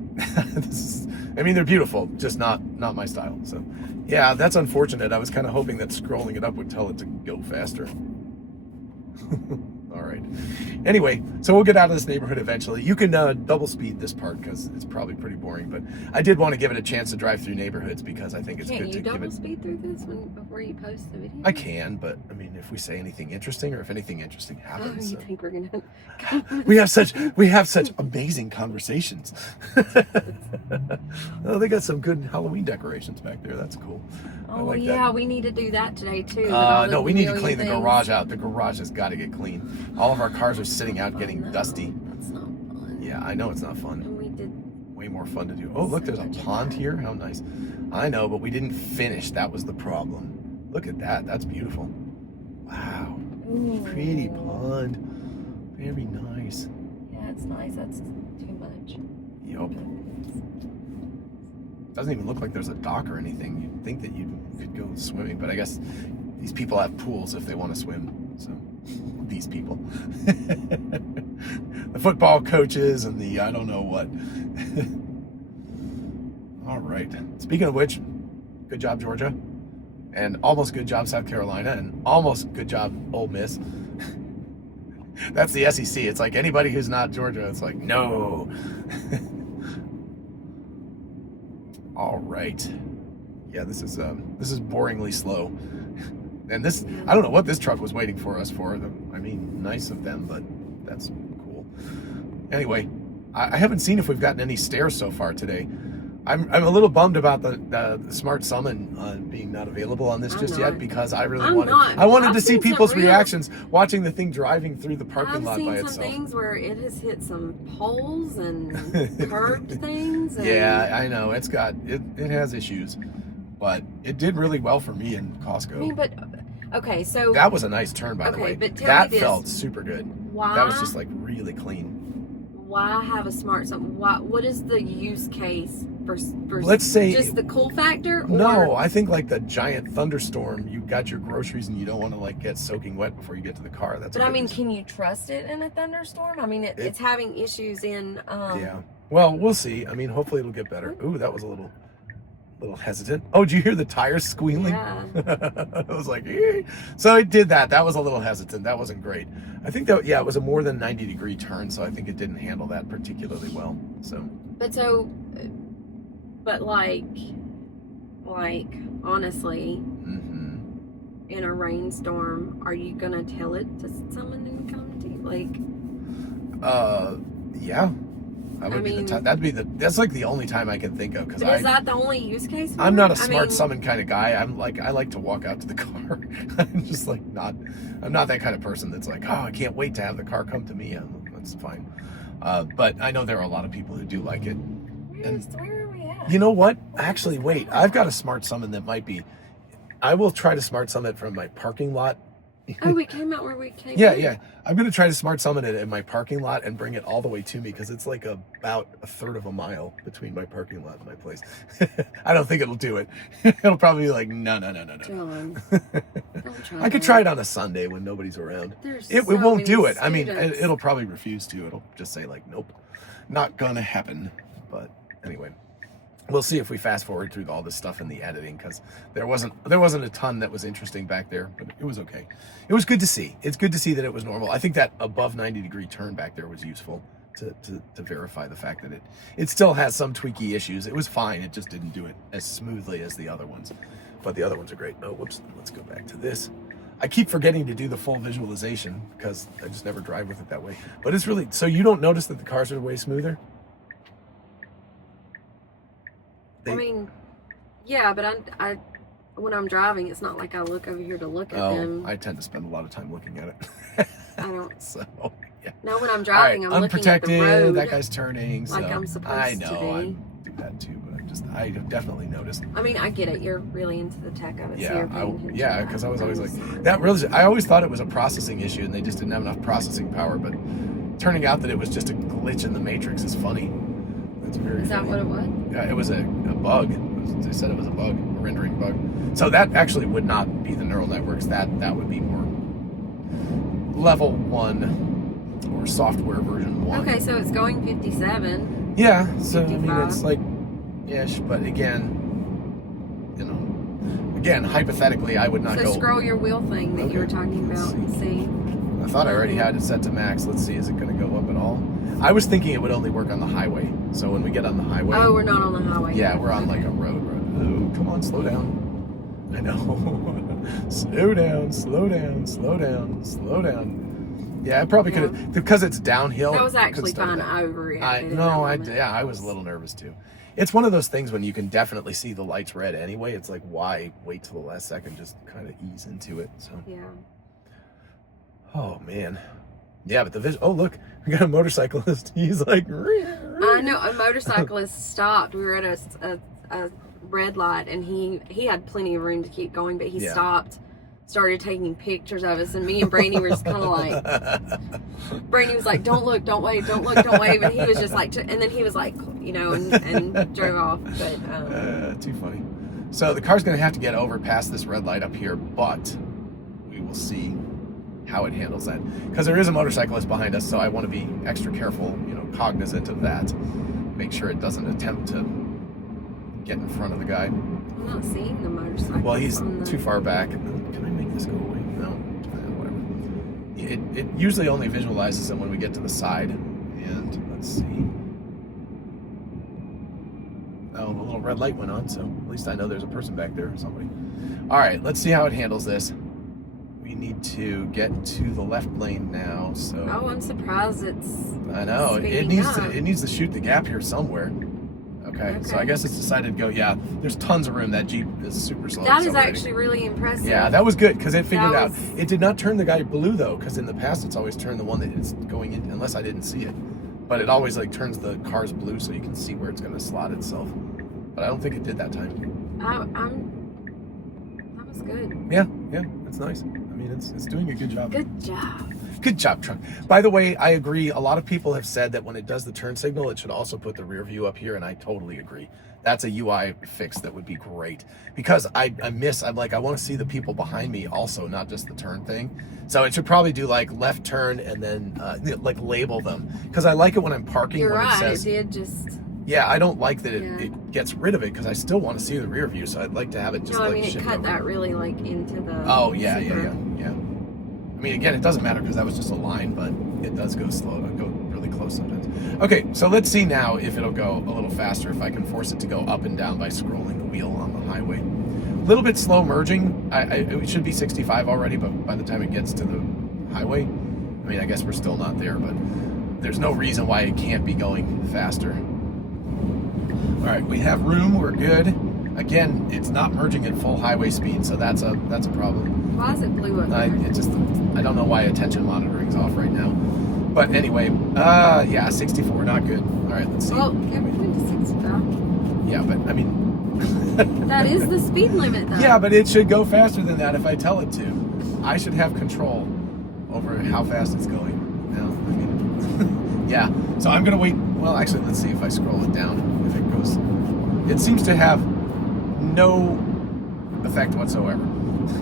I mean, they're beautiful, just not my style. So, yeah, that's unfortunate. I was kind of hoping that scrolling it up would tell it to go faster. All right. Anyway, so we'll get out of this neighborhood eventually. You can double speed this part because it's probably pretty boring, but I did want to give it a chance to drive through neighborhoods because I think it's Can't good you to give double it. speed through this before you post the video? I can, but I mean, if we say anything interesting or if anything interesting Oh, happens, you think we're gonna? we have such amazing conversations. Oh, they got some good Halloween decorations back there. That's cool. I Oh like yeah, that. we need to do that today too. with all the No, we need to million clean the things. garage out. The garage has got to get clean. All of our cars are sitting out getting No, dusty. That's not fun. Yeah, I know it's not fun. And we did. Way more fun to do. Oh, look, there's a pond here. How nice. I know, but we didn't finish. That was the problem. Look at that. That's beautiful. Wow. Ooh. Pretty pond. Very nice. Yeah, it's nice. That's too much. Yup. Doesn't even look like there's a dock or anything. You'd think that you could go swimming, but I guess these people have pools if they want to swim. So, these people. The football coaches and the I don't know what. All right. Speaking of which, good job, Georgia. And almost good job, South Carolina. And almost good job, Ole Miss. That's the SEC. It's like anybody who's not Georgia, it's like, no. All right. Yeah, this is boringly slow. And this, I don't know what this truck was waiting for us for. I mean, nice of them, but that's cool. Anyway, I haven't seen if we've gotten any stairs so far today. I'm a little bummed about the Smart Summon being not available on this just yet because I really wanted to see people's reactions watching the thing driving through the parking lot by I've seen itself. some things where it has hit some poles and curved things. And Yeah, I know it has issues, but it did really well for me in Costco. I mean, but okay, so That was a nice turn, by the way. but tell That me this. felt super good. Why? That was just like really clean. Why have a smart something? What is the use case for Let's say just the cool factor? Or, No, I think like the giant thunderstorm. You got your groceries and you don't want to like get soaking wet before you get to the car. That's. But a I good mean, reason. can you trust it in a thunderstorm? I mean, it's having issues in. Yeah. Well, we'll see. I mean, hopefully it'll get better. Ooh, that was a little hesitant. Oh, did you hear the tires squealing? Yeah. I was like, "Eh." So it did that. That was a little hesitant. That wasn't great. I think that, yeah, it was a more than 90-degree turn, so I think it didn't handle that particularly well. So. But like honestly, in a rainstorm, are you gonna tell it to summon and come to you? Like, Yeah. That's like the only time I can think of because is that the only use case? I'm not a smart summon kind of guy. I like to walk out to the car. I'm just like I'm not that kind of person that's like, oh, I can't wait to have the car come to me. That's fine. But I know there are a lot of people who do like it. Where are we at? You know what? Actually, wait. I've got a smart summon that might be. I will try to smart summon it from my parking lot. Oh, we came out where we came. Yeah. I'm going to try to smart summon it in my parking lot and bring it all the way to me because it's like about a third of a mile between my parking lot and my place. I don't think it'll do it. It'll probably be like, no. John, don't try I could try it on a Sunday when nobody's around. It so won't do many it. I mean, students. it'll probably refuse to. It'll just say like, nope, not going to happen. But anyway. We'll see if we fast forward through all this stuff in the editing because there wasn't a ton that was interesting back there, but it was okay. It was good to see. It's good to see that it was normal. I think that above 90-degree turn back there was useful to verify the fact that it still has some tweaky issues. It was fine. It just didn't do it as smoothly as the other ones, but the other ones are great. Oh, whoops. Let's go back to this. I keep forgetting to do the full visualization because I just never drive with it that way. But it's really, so you don't notice that the cars are way smoother? I mean, yeah, but I when I'm driving, it's not like I look over here to look at them. I tend to spend a lot of time looking at it. I don't. So, yeah. No, when I'm driving, All right, I'm looking at the road. That guy's turning. Like so I'm supposed I know. to be. do that too, but I definitely noticed. I mean, I get it. You're really into the tech of it. So Yeah, you're paying attention yeah, to because that. I was always like that. Really, I always thought it was a processing issue, and they just didn't have enough processing power. But turning out that it was just a glitch in the matrix is funny. That's very. Is that funny. what it was? Yeah, it was a bug. They said it was a bug, a rendering bug. So that actually would not be the neural networks. That would be more level 1 or software version 1. Okay, so it's going 57. Yeah, so 55. I mean it's like ish, but again, hypothetically, I would not go. So scroll your wheel thing that you were talking about and see. I thought I already had it set to max. Let's see, is it going to go up at all? I was thinking it would only work on the highway. So when we get on the highway. Oh, we're not on the highway. Yeah, we're on like a road. Oh, come on, slow down. I know. Slow down, slow down, slow down, slow down. Yeah, I probably could have, because it's downhill. That was actually fine. I overreacted. I was a little nervous too. It's one of those things when you can definitely see the lights red anyway. It's like, why wait till the last second? Just kind of ease into it. So. Yeah. Oh man. Yeah, but oh look, we got a motorcyclist. He's like. I know a motorcyclist stopped. We were at a red light, and he had plenty of room to keep going, but he stopped, started taking pictures of us, and me and Brandy were just kind of like, Brandy was like, don't look, don't wave, don't look, don't wave, and he was just like, and then he was like, and drove off. But too funny. So the car's going to have to get over past this red light up here, but we will see how it handles that, because there is a motorcyclist behind us, so I want to be extra careful, cognizant of that, make sure it doesn't attempt to get in front of the guy. I'm not seeing the motorcycle. Well, he's too far back. Can I make this go away? No, whatever. It usually only visualizes them when we get to the side. And let's see. Oh, the little red light went on, so at least I know there's a person back there or somebody. All right, let's see how it handles this. We need to get to the left lane now. So. Oh, I'm surprised it's. I know it needs to shoot the gap here somewhere. Okay, so I guess it's decided to go. Yeah, there's tons of room. That Jeep is super slow. That is actually really impressive. Yeah, that was good because it figured out. It did not turn the guy blue though, because in the past it's always turned the one that is going in, unless I didn't see it. But it always like turns the cars blue so you can see where it's going to slot itself. But I don't think it did that time. That was good. Yeah, it's nice. I mean, it's doing a good job. Good job. Good job, truck. By the way, I agree. A lot of people have said that when it does the turn signal, it should also put the rear view up here, and I totally agree. That's a UI fix that would be great, because I want to see the people behind me also, not just the turn thing. So it should probably do like left turn and then like label them, because I like it when I'm parking. You're when right. It says, it did just. Yeah, I don't like that it gets rid of it, because I still want to see the rear view. So I'd like to have it just it cut over. That really like into the. Oh yeah. I mean, again, it doesn't matter because that was just a line, but it does go slow, go really close sometimes. Okay, so let's see now if it'll go a little faster, if I can force it to go up and down by scrolling the wheel on the highway. A little bit slow merging. It should be 65 already, but by the time it gets to the highway, I mean, I guess we're still not there, but there's no reason why it can't be going faster. All right, we have room, we're good. Again, it's not merging at full highway speed, so that's a problem. Why is it blue up there? I don't know why attention monitoring's off right now. But anyway, 64, not good. All right, let's see. Well, everything to 65. Yeah, but I mean... that is the speed limit, though. Yeah, but it should go faster than that if I tell it to. I should have control over how fast it's going. No, I mean... yeah, so I'm going to wait. Well, actually, let's see if I scroll it down. If it goes... It seems to have no effect whatsoever.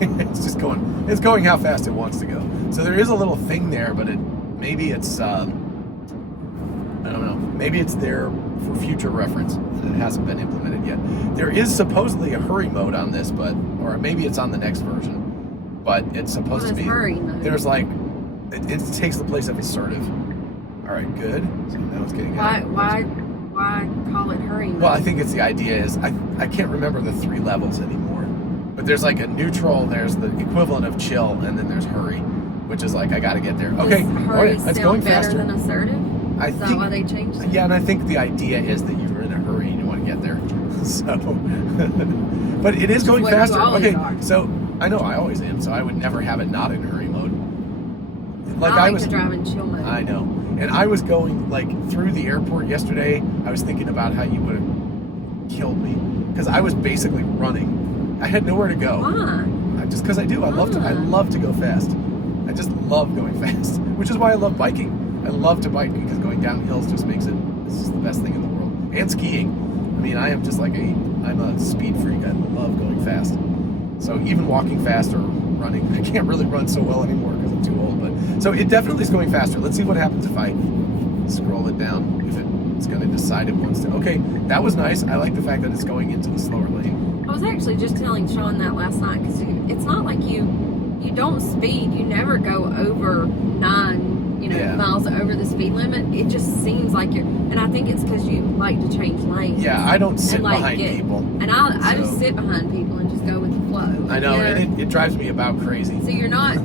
It's just going. It's going how fast it wants to go. So there is a little thing there, but maybe it's I don't know. Maybe it's there for future reference, and it hasn't been implemented yet. There is supposedly a hurry mode on this, or maybe it's on the next version. But it's supposed to be. Hurry mode? There's like it takes the place of assertive. All right, good. So now it's getting. Why call it hurry mode? Well, I think it's the idea is I can't remember the 3 levels anymore. But there's like a neutral, there's the equivalent of chill, and then there's hurry, which is like I got to get there. Okay, hurry it's going better faster than assertive? Is that why they changed it? Yeah, and I think the idea is that you're in a hurry and you want to get there. So, but it is going faster. Okay, so I know I always am. So I would never have it not in hurry mode. Like I like to drive in chill mode. I know, and I was going like through the airport yesterday. I was thinking about how you would killed me because I was basically running. I had nowhere to go. Why? Just because I do. I love to go fast. I just love going fast, which is why I love biking. I love to bike because going down hills just makes it. It's just the best thing in the world. And skiing. I mean, I am just like I'm a speed freak. I love going fast. So even walking fast or running, I can't really run so well anymore because I'm too old. But so it definitely is going faster. Let's see what happens if I scroll it down. If it's going to decide it wants to. Okay, that was nice. I like the fact that it's going into the slower lane. I was actually just telling Sean that last night because it's not like you don't speed. You never go over 9 miles over the speed limit. It just seems like you're, and I think it's because you like to change lanes. Yeah, I don't sit behind people. And I just sit behind people and just go with the flow. I know, and it drives me about crazy. So you're not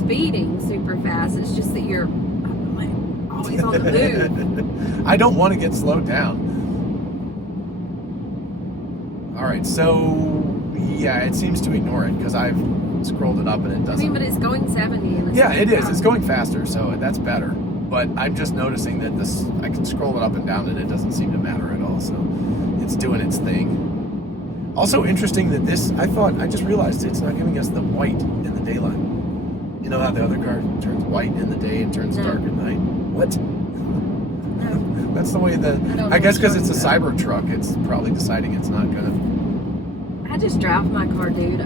speeding super fast. It's just that you're like always on the move. I don't want to get slowed down. All right, so yeah, it seems to ignore it because I've scrolled it up and it doesn't. I mean, but it's going 70. And yeah, it is. It's going faster, so that's better. But I'm just noticing that I can scroll it up and down and it doesn't seem to matter at all. So it's doing its thing. Also interesting that I just realized it's not giving us the white in the daylight. You know how the other car turns white in the day and turns dark at night? What? No. That's the way I guess because it's a Cybertruck, it's probably deciding it's not gonna. I just drive my car, dude.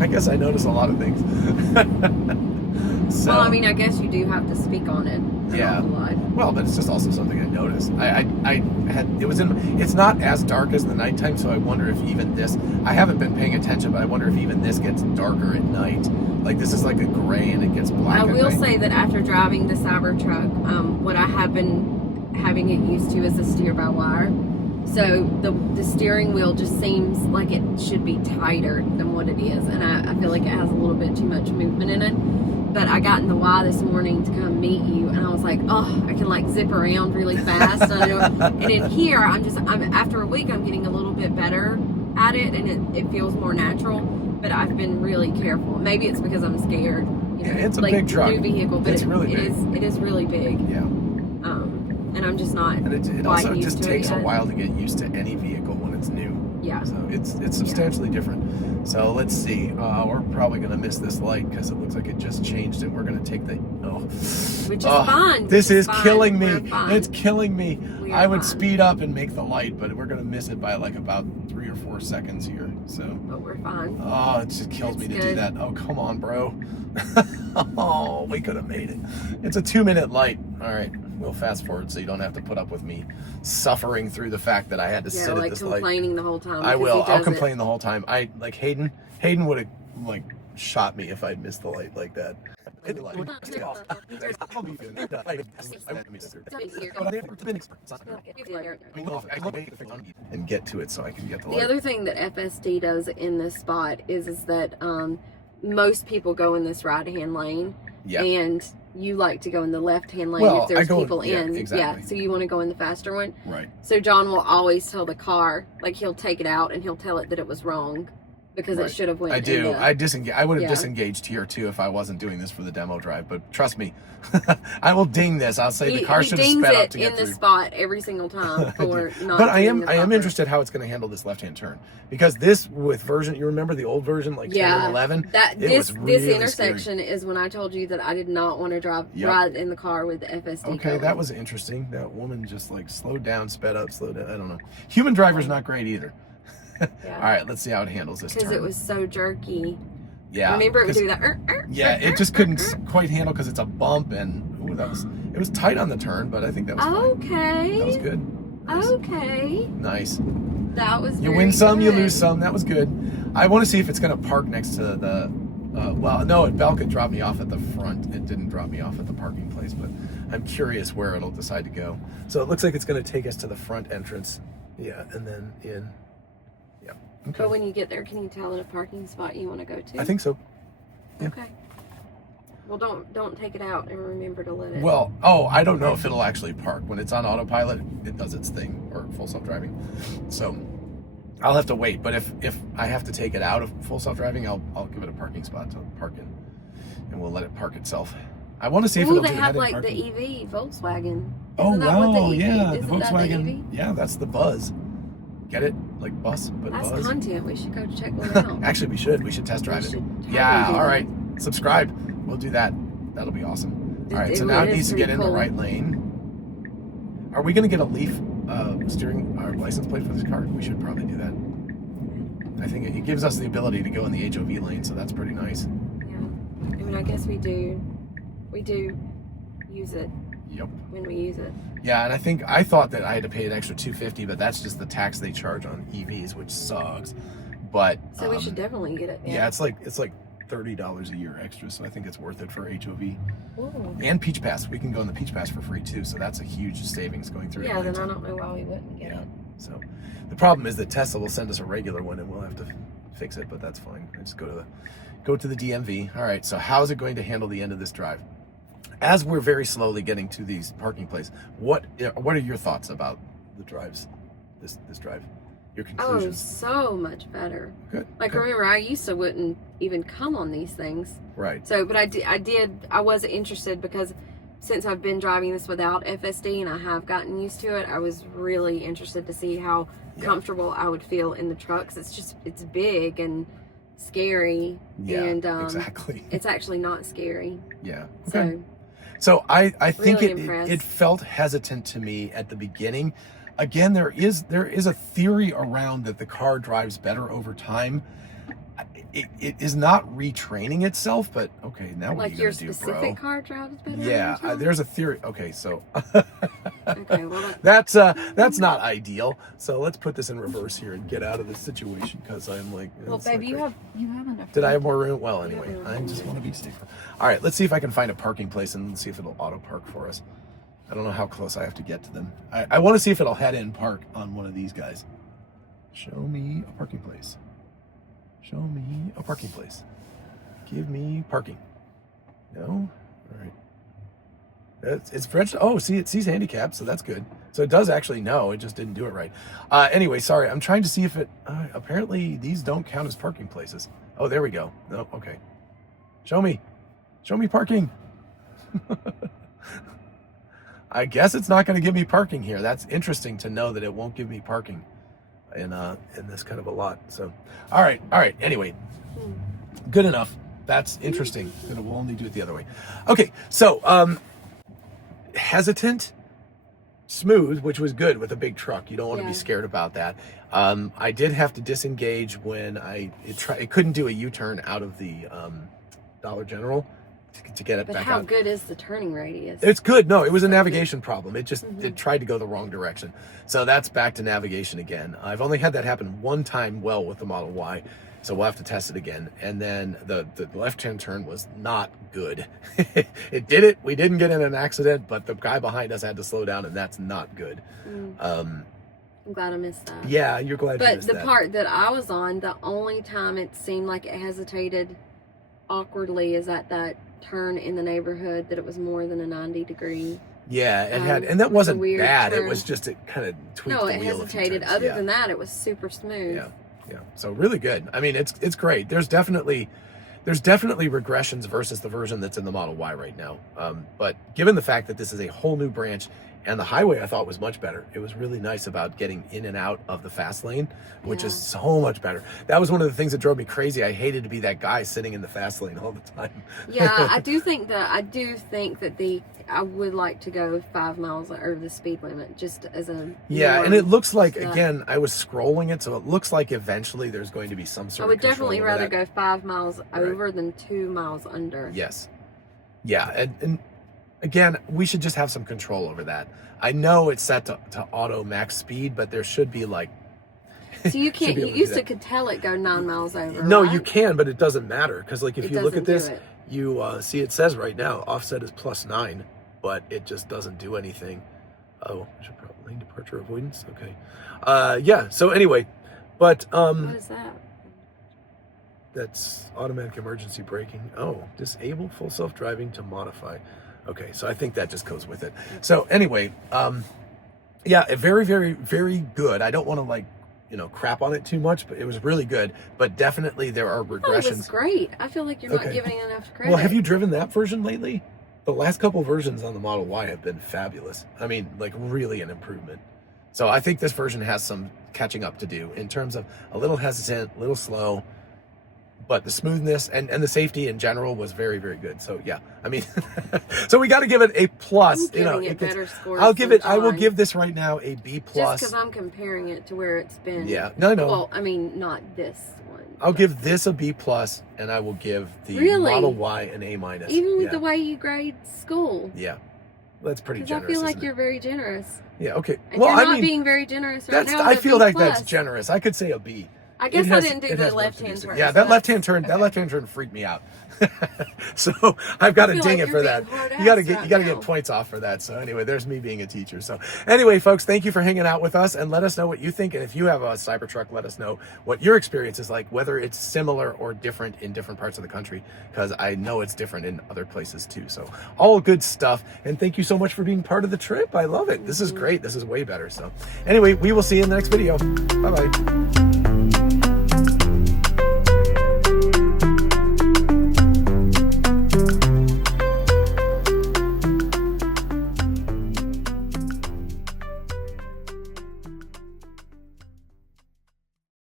I guess I notice a lot of things. So, well, I mean, I guess you do have to speak on it. Yeah. Well, but it's just also something I noticed. It's not as dark as the nighttime, so I wonder if even this. I haven't been paying attention, but I wonder if even this gets darker at night. Like this is like a gray and it gets black. I will at night. say that after driving the Cybertruck, what I have been having it used to is the steer-by-wire. So the steering wheel just seems like it should be tighter than what it is, and I feel like it has a little bit too much movement in it. But I got in the Y this morning to come meet you, and I was like, oh, I can like zip around really fast. And in here, I'm after a week, I'm getting a little bit better at it, and it feels more natural. But I've been really careful. Maybe it's because I'm scared. Yeah, it's a big truck. New vehicle, but it's really big. It is really big. Yeah. And I'm just not. And it also just takes a while to get used to any vehicle when it's new. Yeah. So it's substantially different. So let's see. We're probably going to miss this light because it looks like it just changed and we're going to take the. Which is fine. This is killing me. It's killing me. I would fine. Speed up and make the light, but we're going to miss it by like about 3 or 4 seconds here. So. But we're fine. Oh, it just kills me to do that. Oh, come on, bro. Oh, we could have made it. It's a 2-minute light. All right. We'll fast forward so you don't have to put up with me suffering through the fact that I had to sit at this light. Complaining the whole time. I will. I'll complain the whole time. Like Hayden would have like shot me if I'd missed the light like that. And get to it so I can get the light. The other thing that FSD does in this spot is that most people go in this right-hand lane. Yeah. And you like to go in the left-hand lane if there's people in. Exactly. Yeah, so you want to go in the faster one. Right. So John will always tell the car, like he'll take it out and he'll tell it that it was wrong because it should have went. I do. I would have disengaged here too if I wasn't doing this for the demo drive. But trust me, I will ding this. I'll say the car should have sped up to get through. He dings it in the spot every single time for not. But I am interested how it's going to handle this left-hand turn because this with version. You remember the old version, like 10 and 11. This intersection is when I told you that I did not want to ride in the car with the FSD. Okay, that was interesting. That woman just like slowed down, sped up, slowed down. I don't know. Human driver's not great either. Yeah. All right, let's see how it handles this turn. Because it was so jerky. Yeah. Remember it would do that. It just couldn't quite handle because it's a bump and it was tight on the turn, but I think that was fine. That was good. Nice. Okay. Nice. That was. You win some, you lose some. That was good. I want to see if it's going to park next to the. Belka dropped me off at the front. It didn't drop me off at the parking place, but I'm curious where it'll decide to go. So it looks like it's going to take us to the front entrance. Yeah, and then in. Okay. But when you get there, can you tell it a parking spot you want to go to? I think so. Yeah. Okay. Well, don't take it out and remember to let it. Well, I don't know if it'll actually park. When it's on autopilot, it does its thing, or full self-driving. So I'll have to wait. But if I have to take it out of full self-driving, I'll give it a parking spot to park in, and we'll let it park itself. I want to see if it'll do they have like parking. the EV Volkswagen. Oh, Isn't that what the wow, EV yeah, the isn't that the Volkswagen. EV? Yeah, that's the Buzz. Get it? Like bus, but That's Buzz. content. We should go check one out. Actually, we should. We should test drive it. Totally Yeah, do all that. right. Subscribe. We'll do that. That'll be awesome. All right, so It now it is needs to get pretty in the cool. right lane. Are we going to get a Leaf steering or license plate for this car? We should probably do that. I think it gives us the ability to go in the HOV lane, so that's pretty nice. Yeah. I mean, I guess we do use it Yep. when we use it. Yeah, and I thought that I had to pay an extra $250, but that's just the tax they charge on EVs, which sucks. But So we should definitely get it. yeah, it's like $30 a year extra, so I think it's worth it for HOV. Ooh. And Peach Pass. We can go in the Peach Pass for free too, so that's a huge savings going through. Yeah, then I Atlanta. don't know why we wouldn't get Yeah. it. So the problem is that Tesla will send us a regular one, and we'll have to fix it, but that's fine. I just go to the DMV. All right. So how is it going to handle the end of this drive? As we're very slowly getting to these parking places, what are your thoughts about the drives? This drive, your Oh, conclusions? so much better. Good. Like, good. remember, I used to wouldn't even come on these things. Right. So, but I was interested because since I've been driving this without FSD and I have gotten used to it, I was really interested to see how comfortable I would feel in the trucks. It's big and scary. Yeah. And exactly. it's actually not scary. Yeah. Okay. So, So I think Really impressed. it felt hesitant to me at the beginning. Again, there is a theory around that the car drives better over time. It is not retraining itself, but okay, now what like are your you gonna do, specific bro? car drives better. Yeah, than yours? there's a theory. Okay, so Okay, well, that's not ideal. So let's put this in reverse here and get out of this situation because I'm like, well, it's babe, not you great. have enough. Did I have more room? Well, anyway, Yeah. I just want to be safer. All right, let's see if I can find a parking place and see if it'll auto park for us. I don't know how close I have to get to them. I want to see if it'll head in park on one of these guys. Show me a parking place. Show me a parking place. Give me parking. No? All right. It's French. Oh, see, it sees handicap, so that's good. So it does actually know. It just didn't do it right. Anyway, sorry. I'm trying to see if it... apparently, these don't count as parking places. Oh, there we go. No, okay. Show me. Show me parking. I guess it's not going to give me parking here. That's interesting to know that it won't give me parking in this kind of a lot. So, all right. Anyway, good enough. That's interesting. That we'll only do it the other way. Okay, so hesitant, smooth, which was good with a big truck. You don't want to be scared about that. I did have to disengage when it couldn't do a U-turn out of the Dollar General to get it But back how out. good is the turning radius? It's good. No, it was a navigation problem. It just it tried to go the wrong direction. So that's back to navigation again. I've only had that happen one time well with the Model Y. So we'll have to test it again. And then the left-hand turn was not good. It did it. We didn't get in an accident, but the guy behind us had to slow down, and that's not good. I'm glad I missed that. Yeah, you're glad you But missed the that. part that I was on, the only time it seemed like it hesitated awkwardly is at that turn in the neighborhood that it was more than a 90-degree. Yeah, it had, and that with a wasn't weird bad. It turn. was just, it kind of tweaked No, the it wheel a few hesitated. times. Other Yeah. than that, it was super smooth. Yeah. So really good. I mean, it's great. There's definitely regressions versus the version that's in the Model Y right now. But given the fact that this is a whole new branch, and the highway I thought was much better. It was really nice about getting in and out of the fast lane, which is so much better. That was one of the things that drove me crazy. I hated to be that guy sitting in the fast lane all the time. Yeah, I do think that I would like to go 5 miles over the speed limit just as a Yeah, and it looks like, stuff. again, I was scrolling it, so it looks like eventually there's going to be some I sort would of control definitely over rather that. go 5 miles over than 2 miles under. Yes. Yeah, and again, we should just have some control over that. I know it's set to auto max speed, but there should be like... So you can't, be you able to used do to that. could tell it go 9 miles over. No, right? you can, but it doesn't matter. Because like if It you look at this, doesn't do you see it says right now, offset is +9, but it just doesn't do anything. Oh, I should probably lane departure avoidance. Okay. Yeah, so anyway, but... What is that? That's automatic emergency braking. Oh, disable full self-driving to modify. Okay, so I think that just goes with it. So anyway, yeah, very, very, very good. I don't want to crap on it too much, but it was really good. But definitely there are Oh, it was regressions. great. I feel like you're not Okay. giving enough credit. Well, have you driven that version lately? the last couple versions on the Model Y have been fabulous. I mean, like really an improvement. So I think this version has some catching up to do in terms of a little hesitant, a little slow, but the smoothness and the safety in general was very, very good. So yeah, I mean, so we got to give it a plus. I'm giving it better scores. I will give this right now a B plus. Just because I'm comparing it to where it's been. Yeah, no. Well, I mean, not this one. I'll give this a B plus, and I will give the Model Y an A minus. Even with the way you grade school. Yeah, that's pretty generous. I feel like you're very generous. Yeah. Okay. And you're not being very generous right now. I feel like that's generous. I could say a B. I guess I didn't do the left-hand turn. Yeah, that left-hand turn, that left-hand turn freaked me out. So I've got to ding it for that. You got to get points off for that. So anyway, there's me being a teacher. So anyway, folks, thank you for hanging out with us, and let us know what you think. And if you have a Cybertruck, let us know what your experience is like, whether it's similar or different in different parts of the country, because I know it's different in other places too. So all good stuff. And thank you so much for being part of the trip. I love it. This is great. This is way better. So anyway, we will see you in the next video. Bye-bye.